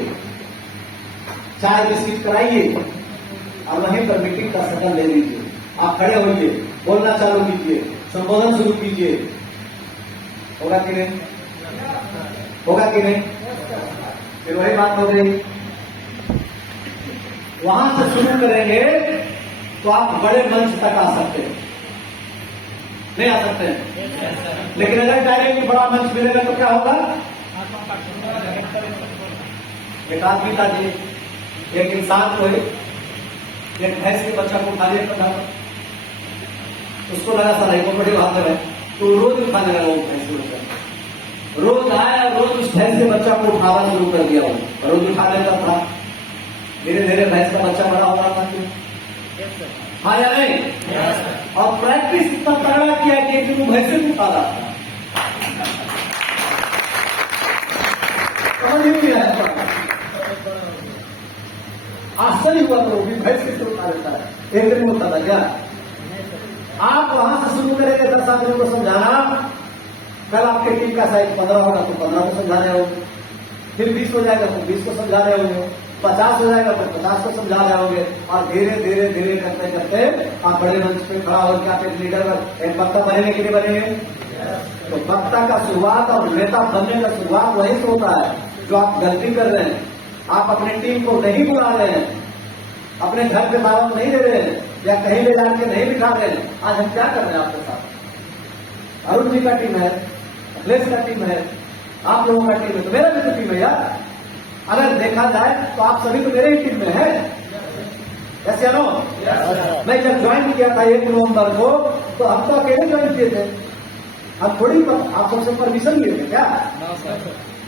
चाय बिस्किट कराइए और वहीं पर मीटिंग का सदन ले लीजिए। आप खड़े होइए, बोलना चालू कीजिए, संबोधन शुरू कीजिए। होगा कि नहीं? होगा कि नहीं? फिर वही बात हो गई, वहां से शुरू करेंगे तो आप बड़े मंच तक आ सकते हैं, नहीं आ सकते हैं? लेकिन अगर डायरेक्ट बड़ा मंच मिलेगा तो क्या होगा? एक आदमी था जी, एक इंसान को एक भैंस के बच्चा को उठा लिया था, उसको लगा सारा को बड़ी बात है, तो रोज उठाने लगा वो भैंस के बच्चा, रोज आया, रोज उस भैंस के बच्चा को उठाना शुरू कर दिया, वो रोज उठा लेता था। धीरे धीरे भैंस का बच्चा बड़ा हो रहा था। हाँ या नहीं? और प्रैक्टिस इतना तगड़ा किया कि वो भैंसे को उठा रहा था। समझ नहीं आया, आश्चर्य हुआ तो भी भैंस से उठा लेता है, एक दिन होता था क्या? आप वहां से शुरू करेंगे 10 आदमी को समझाना, कल आपके टीम का साइज 15 होगा तो 15 को समझा रहे होंगे, फिर 20 हो जाएगा तो 20 को समझा रहे होंगे, 50 हो जाएगा तो 50 को समझा रहे होंगे, और धीरे धीरे धीरे करते करते आप बड़े मंच पे खड़ा होकर आप एक लीडर, एक वक्ता बनने के लिए बनेंगे। तो वक्ता का शुरुआत और नेता बनने का शुरुआत वहीं से होता है। जो आप गलती कर रहे हैं, आप अपनी टीम को नहीं बुला रहे हैं, अपने घर पे दावत नहीं दे रहे हैं, या कहीं ले जाके नहीं बिठा रहे हैं। आज हम क्या कर रहे हैं आपके साथ? अरुण जी का टीम है, अखिलेश का टीम है, आप लोगों का टीम है, तो मेरा भी तो टीम है यार। अगर देखा जाए तो आप सभी तो मेरे ही टीम में है। ऐसे नो? मैं जब ज्वाइन किया था 1 नवंबर को, तो हम तो अकेले ज्वाइन किए थे, हम थोड़ी आप सबसे परमिशन लिए थे क्या?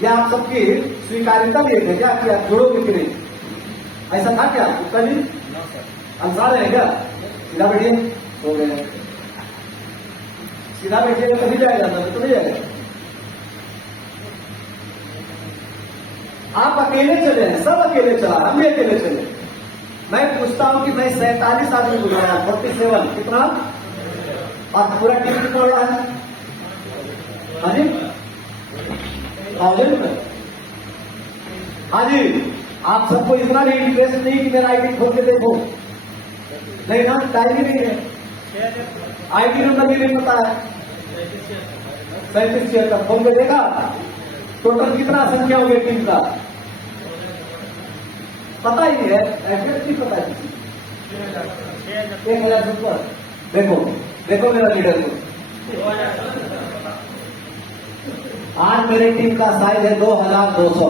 या आप सबकी स्वीकार्यता लिए थे क्या कि आप जोड़ोगे कि नहीं? ऐसा था क्या गुप्ता जी? अंसार है क्या? सीधा बैठिए, हो गए, सीधा बैठिएगा तभी जाएगा, तो नहीं जाएगा। आप अकेले चले हैं, सब अकेले चला, हम भी अकेले चले। मैं पूछता हूं कि मैं 47 आदमी बुलाया, 47 कितना? और पूरा टीम कितना बड़ा है? हाँ जी, 1000 रुपए। हाँ जी, आप सबको इतना भी इंटरेस्ट नहीं कि मेरा आईडी खोल के देखो, नहीं ना, टाइम ही नहीं है। आईडी नंबर भी नहीं पता है। 3776 खोल के देखा, टोटल कितना संख्या हो गई टीम का पता ही नहीं है, एड्रेस नहीं पता है। 1000 ऊपर देखो, देखो मेरा लीडर को। आज मेरी टीम का साइज है 2200।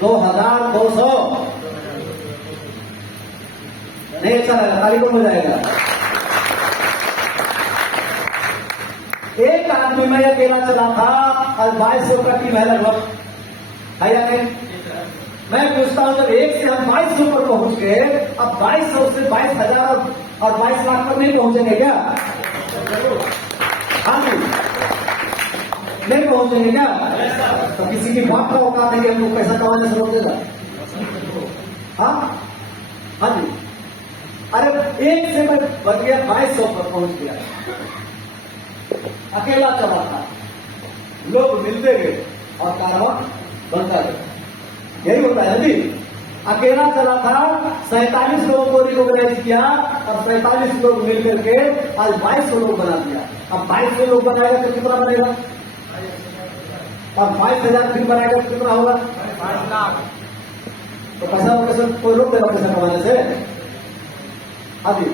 2200 नहीं अच्छा लगा, ताली को हो जाएगा। एक आदमी मैं अकेला चला था और 2200 का टीम है लगभग, है या नहीं? मैं पूछता हूं, जब एक से हम 2200 पर पहुंच गए, अब 2200 से 22,000 और 22 लाख पर नहीं पहुंचेंगे क्या? हाँ जी, नहीं पहुंचेंगे क्या? तो किसी की बात का औकात नहीं, हमको पैसा कमाने से रोक देगा? हाँ हाँ जी। अरे एक से मैं बच गया, 2200 पर पहुंच गया, अकेला चला था, लोग मिलते गए और कारवां बनता गया। यही होता है जी। अकेला चला था, 47 लोगों को रिकॉग्नाइज किया और 47 लोग मिलकर के आज 2200 लोग बना दिया। अब 2200 लोग बनाएगा तो कितना बनेगा? अब 22,000 फिर बनाएगा तो कितना होगा? 22 लाख। तो पैसा कैसे कोई रोक देगा पैसा कमाने से? अभी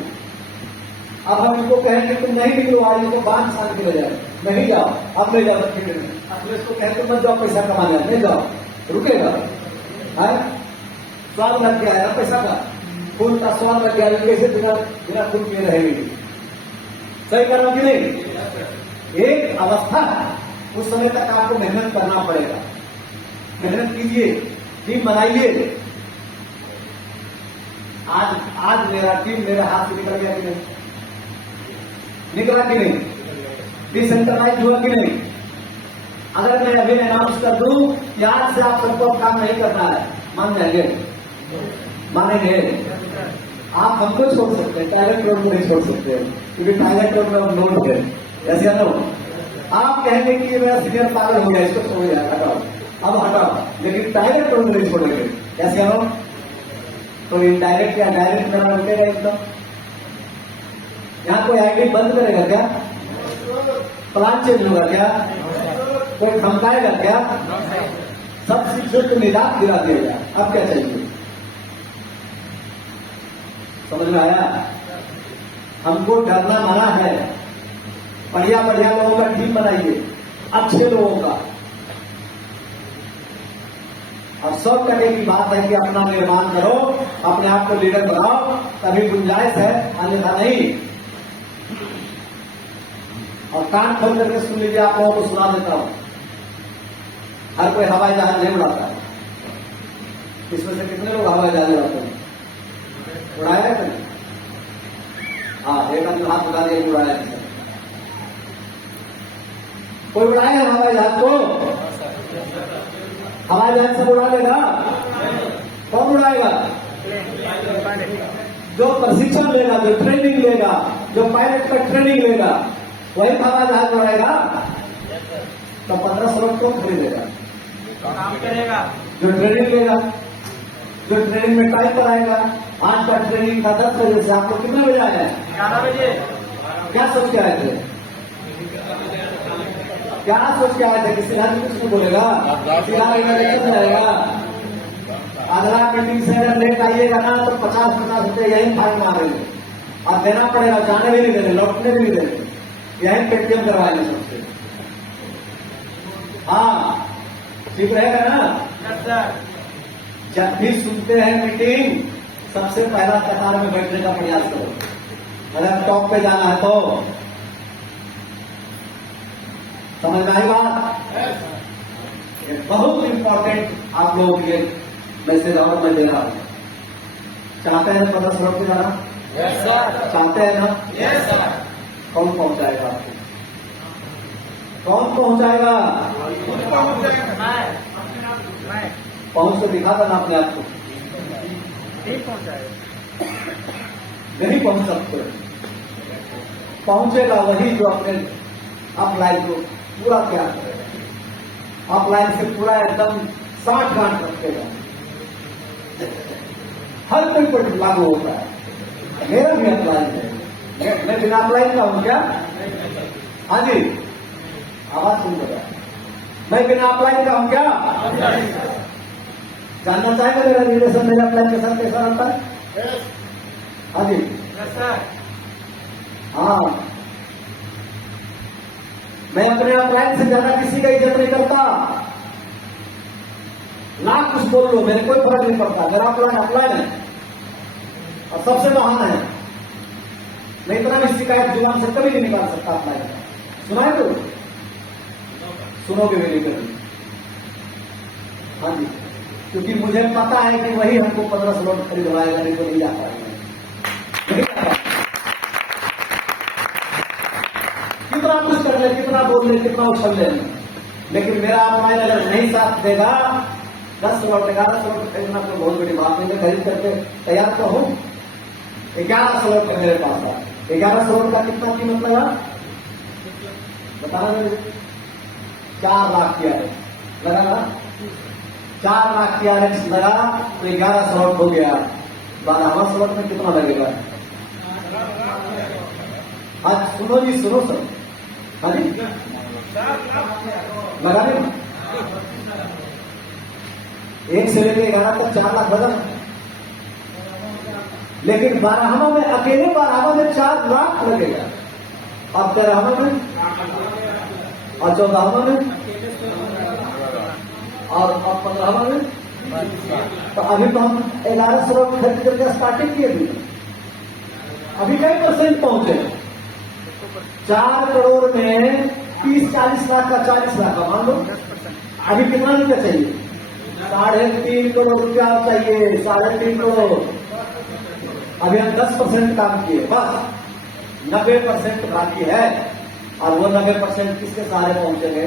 अब हम इनको कहेंगे तुम नहीं निकलो, आज इनको 5 साल के लिए जाए, नहीं जाओ, अब नहीं जाओ, ठीक है। अब इसको कहते मत जाओ पैसा कमाने, नहीं जाओ, रुकेगा। स्वाद लग गया है पैसा का, खून का स्वाद लग गया है, कैसे बिना खून पिए रहेगी? सही कर रहा हूं कि नहीं? एक अवस्था है, उस समय तक आपको मेहनत करना पड़ेगा। मेहनत कीजिए, टीम बनाइए। आज मेरा टीम मेरे हाथ से निकल गया कि नहीं? निकला कि नहीं? डिसेंट्रलाइज हुआ कि नहीं? अगर मैं अभी अनाउंस कर दूं कि आज से आप सबको काम नहीं करना है, मान जाएंगे? मानेंगे? आप हमको छोड़ सकते हैं, टायलेट रोड को नहीं छोड़ सकते, क्योंकि टायलेट रोड में हम नोट है, ऐसे नो। आप कहेंगे कि ये मेरा सीनियर पागल हो गया, इसको छोड़ दिया, हटाओ, अब हटाओ, लेकिन टायलेट रोड नहीं छोड़ेंगे, ऐसे नो। तो इनडायरेक्ट या डायरेक्ट मेरा रुकेगा एकदम? यहाँ कोई आईडी बंद करेगा क्या? प्लान चेंज होगा क्या? कोई धमकाएगा क्या? सब शिक्षकों को निजात दिला दिएगा। अब क्या चाहिए? समझ में आया? हमको डरना मना है। बढ़िया बढ़िया लोगों का टीम बनाइए, अच्छे लोगों का। अब 100% की बात है कि अपना निर्माण करो, अपने आप को लीडर बनाओ, तभी गुंजाइश है, अन्यथा नहीं। और कान खोल करके सुन लीजिए, आप लोगों को सुना देता हूं। हर कोई हवाई जहाज नहीं उड़ाता है। इसमें से कितने लोग हवाई जहाज उड़ाते हैं? उड़ाया कहीं? हाँ, एक आदमी हाथ उठा दिया, उड़ाया। कोई उड़ाएगा हवाई जहाज को? हवाई जहाज सब उड़ा लेगा? कौन उड़ाएगा? जो प्रशिक्षण लेगा, जो ट्रेनिंग लेगा, जो पायलट का ट्रेनिंग लेगा, वही हवाई जहाज उड़ाएगा। तो 1500 लोग क्यों खरीदेगा? काम करेगा। जो ट्रेनिंग लेगा, जो ट्रेनिंग में टाइम पर आएगा, आज का ट्रेनिंग का 10 बजे से आपको कितने बजे आया है? 11 बजे। क्या सोच के आए थे? क्या सोच के आए थे? किसी राज्य कुछ नहीं बोलेगा, जाएगा। अगला मीटिंग से अगर लेट आइएगा ना तो 50-50 रुपये यही फाइन मारेंगे और देना पड़ेगा। जाने भी नहीं देने, लौटने भी नहीं देने, यही पेटीएम करवाएंगे सबसे। हाँ, ठीक रहेगा ना? जब भी सुनते हैं मीटिंग, सबसे पहला कतार में बैठने का प्रयास करो, अगर टॉप पे जाना है तो। समझ में आई बात? बहुत इंपॉर्टेंट आप लोगों के लिए मैसेज और मैं दे रहा हूं। चाहते हैं 15 सड़क पे जाना? Yes sir. चाहते हैं ना? Yes sir. कौन पहुंचाएगा आपको? कौन पहुंचाएगा? पहुंच कर दिखा देना अपने आप को। नहीं पहुंच सकते। पहुंचेगा वही जो अपने अपलाइन को पूरा क्या करेगा, अपलाइन से पूरा एकदम 60 गांठ रखेगा, हर कोई पर लागू होता है। मेरा भी अप्लाइन है, मैं बिना अप्लाइन का हूं क्या? हाँ जी, आवाज सुन रहा है, मैं बिना अप्लाइन का हूं क्या? जानना चाहेंगे मेरा रिलेशन मेरे अप्लाइन के साथ कैसा रहता है? हाँ जी, हाँ, मैं अपने अप्लाइन से ज्यादा किसी का इज्जत नहीं करता। लाख कुछ बोल लो, मेरे कोई फर्क नहीं पड़ता। मेरा अप्लाइन है और सबसे महान है। मैं इतना भी शिकायत जुबान से कभी नहीं निकाल सकता अप्लाइन का। सुनाए तो सुनोगे मेरी कभी? हाँ जी, क्योंकि मुझे पता है कि वही हमको 15 स्लॉट खरीदवाएगा, नहीं तो नहीं जा पाएगा। कितना कुछ कर ले, कितना बोल ले, कितना उछल ले, लेकिन मेरा अप्लाइन अगर नहीं साथ देगा, 10 स्लॉट 11 स्लॉट खरीदना तो बहुत बड़ी बात है। मैं खरीद करके तैयार तो हूं। 11 स्लॉट मेरे पास है। 11 स्लॉट का कितना कीमत लगा बताना मेरे? 4 लाख की RX लगा ना? 4 लाख की RX लगा तो 11 स्लॉट हो गया। 12वां स्लॉट में कितना लगेगा? आज सुनो जी, सुनो सर। हाँ जी, लगा नहीं? 1 से लेकर 11 तक 4 लाख लगा, लेकिन 12वां में अकेले 12वां में 4 लाख लगेगा। अब 13वां में और 14वां में और अब 15वां में। तो अभी तो हम 11 स्लॉट खरीद करके स्टार्टिंग किए भी, अभी कई % पहुंचे? 4 करोड़ में 30-40 लाख का, 40 लाख का मान लो। अभी कितना रुपया चाहिए? 3.5 करोड़ रुपया चाहिए। 3.5 करोड़। अभी हम 10% काम किए, बस 90% बाकी है। और वो 90% किसके सहारे पहुंचेंगे?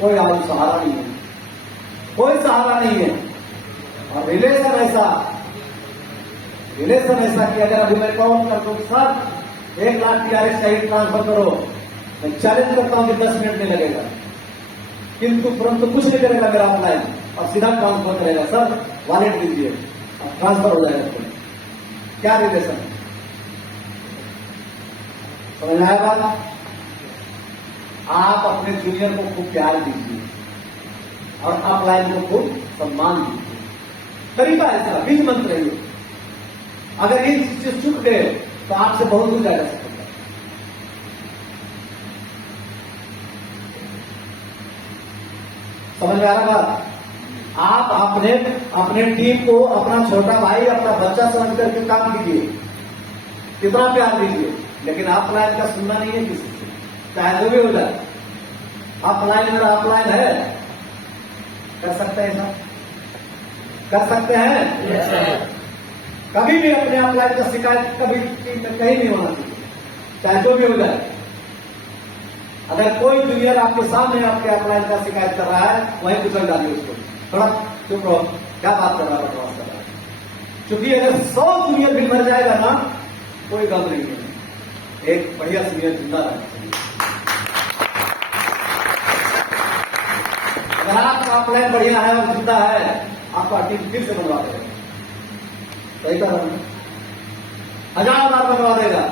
कोई और सहारा नहीं है, कोई सहारा नहीं है। और रिलेशन ऐसा कि अगर अभी मैं काउंट कर दूं सर 1 लाख की RX चाहिए, ट्रांसफर करो, मैं चैलेंज करता हूं कि 10 मिनट नहीं लगेगा, किंतु तुरंत कुछ नहीं करेगा मेरा अप्लाइन और सीधा ट्रांसफर करेगा। सर वॉलेट दीजिए और ट्रांसफर हो जाएगा। क्या रिलेशन है? समझ आया बात? आप अपने जूनियर को खूब प्यार दीजिए और अपलाइन को खूब सम्मान दीजिए। तरीका ऐसा बीज मंत्र है। अगर ये चीज चुक गए तो आपसे बहुत दूर जा सकते हैं। समझ में आ रहा बात? आप अपने टीम को अपना छोटा भाई, अपना बच्चा समझ करके काम कीजिए, कितना प्यार दीजिए, लेकिन अपलाइन का सुनना नहीं है किसी से, चाहे जो भी हो जाए। अपलाइन मेरा अपलाइन है, कर सकते हैं ऐसा? कर सकते हैं? कभी भी अपने अपलाइन का शिकायत कभी कहीं नहीं होना चाहिए, चाहे जो भी हो जाए। अगर कोई जूनियर आपके सामने आपके अपलाइन का शिकायत कर रहा है, वहीं कुचल डालिए उसको। थोड़ा चुप रहो, क्या बात कर रहा है, बकवास कर रहा है। क्योंकि अगर 100 जूनियर भी मर जाएगा ना, कोई गम नहीं है, एक बढ़िया सीनियर जिंदा रहना चाहिए। अगर आपका अपलाइन बढ़िया है और जिंदा है, आपका टीम फिर से बनवा देगा। सही कह रहा हूं? 1000 बार बनवा देगा।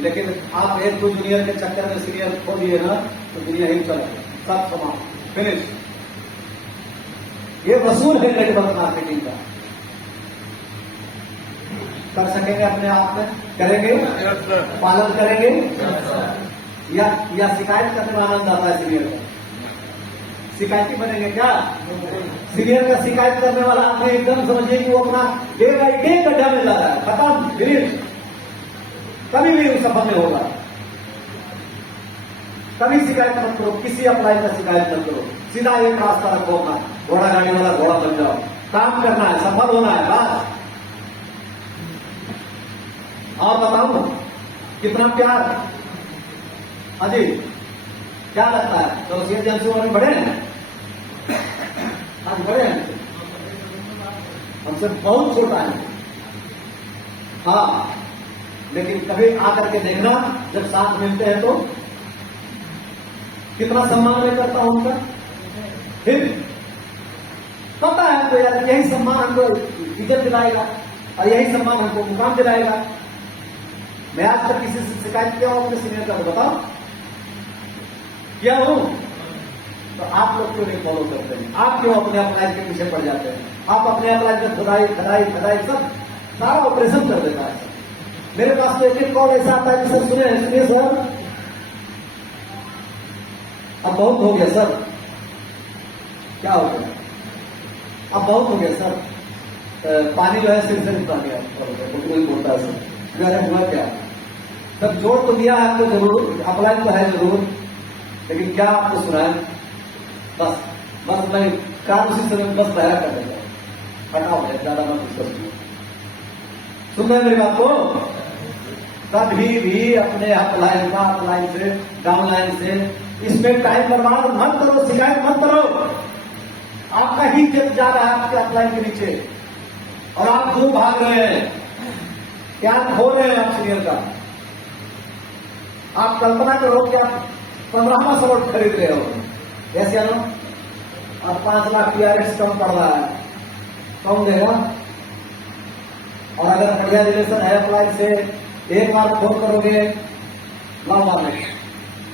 लेकिन आप 1-2 जूनियर के चक्कर में सीनियर खो दिए ना, तो दुनिया ही चला, सब समाप्त, फिनिश। ये वसूल है नेटवर्क मार्केटिंग का। कर सकेंगे अपने आप में? करेंगे? पालन करेंगे? या शिकायत करने में आनंद आता है सीनियर का? शिकायती बनेंगे क्या? सीनियर का शिकायत करने वाला आदमी एकदम समझिए कि वो अपना डे बाई डे गड्ढा में जा रहा है, खत्म, फिनिश, कभी भी सफल नहीं होगा। कभी शिकायत मत करो, किसी अपलाइन का शिकायत मत करो, सीधा एक रास्ता रखो अपना, घोड़ा गाड़ी वाला घोड़ा बन जाओ, काम करना है, सफल होना है, बस। और बताओ कितना प्यार। अजी क्या लगता है, तो एजेंसी वाले बढ़े हैं? आज बड़े हैं, हमसे बहुत छोटा है। हाँ, लेकिन कभी आकर के देखना, जब साथ मिलते हैं तो कितना सम्मान मैं करता हूं उनका। फिर पता है हमको यार यही सम्मान हमको इज्जत दिलाएगा और यही सम्मान हमको मुकाम दिलाएगा। मैं आज तक किसी से शिकायत किया हूं अपने सीनियर का, बताओ क्या हूं? तो आप लोग क्यों नहीं फॉलो करते हैं? आप क्यों अपने अप्लाई के पीछे पड़ जाते हैं? आप अपने अप्लाई में खुदाई खदाई खदाई सब सारा ऑपरेशन कर देता है। मेरे पास तो एक कॉल ऐसा आता है कि सर सुनिए सर, अब बहुत हो गया सर। क्या हो गया? अब बहुत हो गया सर, पानी जो है सिर से निकल गया, कोई बोलता है सर, अरे हुआ क्या? तब जोड़ तो दिया है आपको जरूर, अप्लाई तो है जरूर, लेकिन क्या आपको सुनाए? बस मैं काम उसी समय बस तैयार कर देता हूं, हटाओ ज्यादा मत डिस्कस। सुन रहे मेरी बात को? कभी भी अपने अपलाइन से डाउनलाइन से इसमें टाइम बर्बाद मत करो, शिकायत मत करो। आपका ही जब जा रहा है आपके अपलाइन के नीचे और आप क्यों भाग रहे हैं? क्या खो रहे हैं आप सीनियर का? आप कल्पना करो कि आप 15वां स्लॉट खरीद रहे हो, कैसे आना? आप 5 लाख TRX कम पड़ रहा है, कौन देगा? और अगर बढ़िया रिलेशन है अप्लाई से, एक बार फोन करोगे, लाओ मार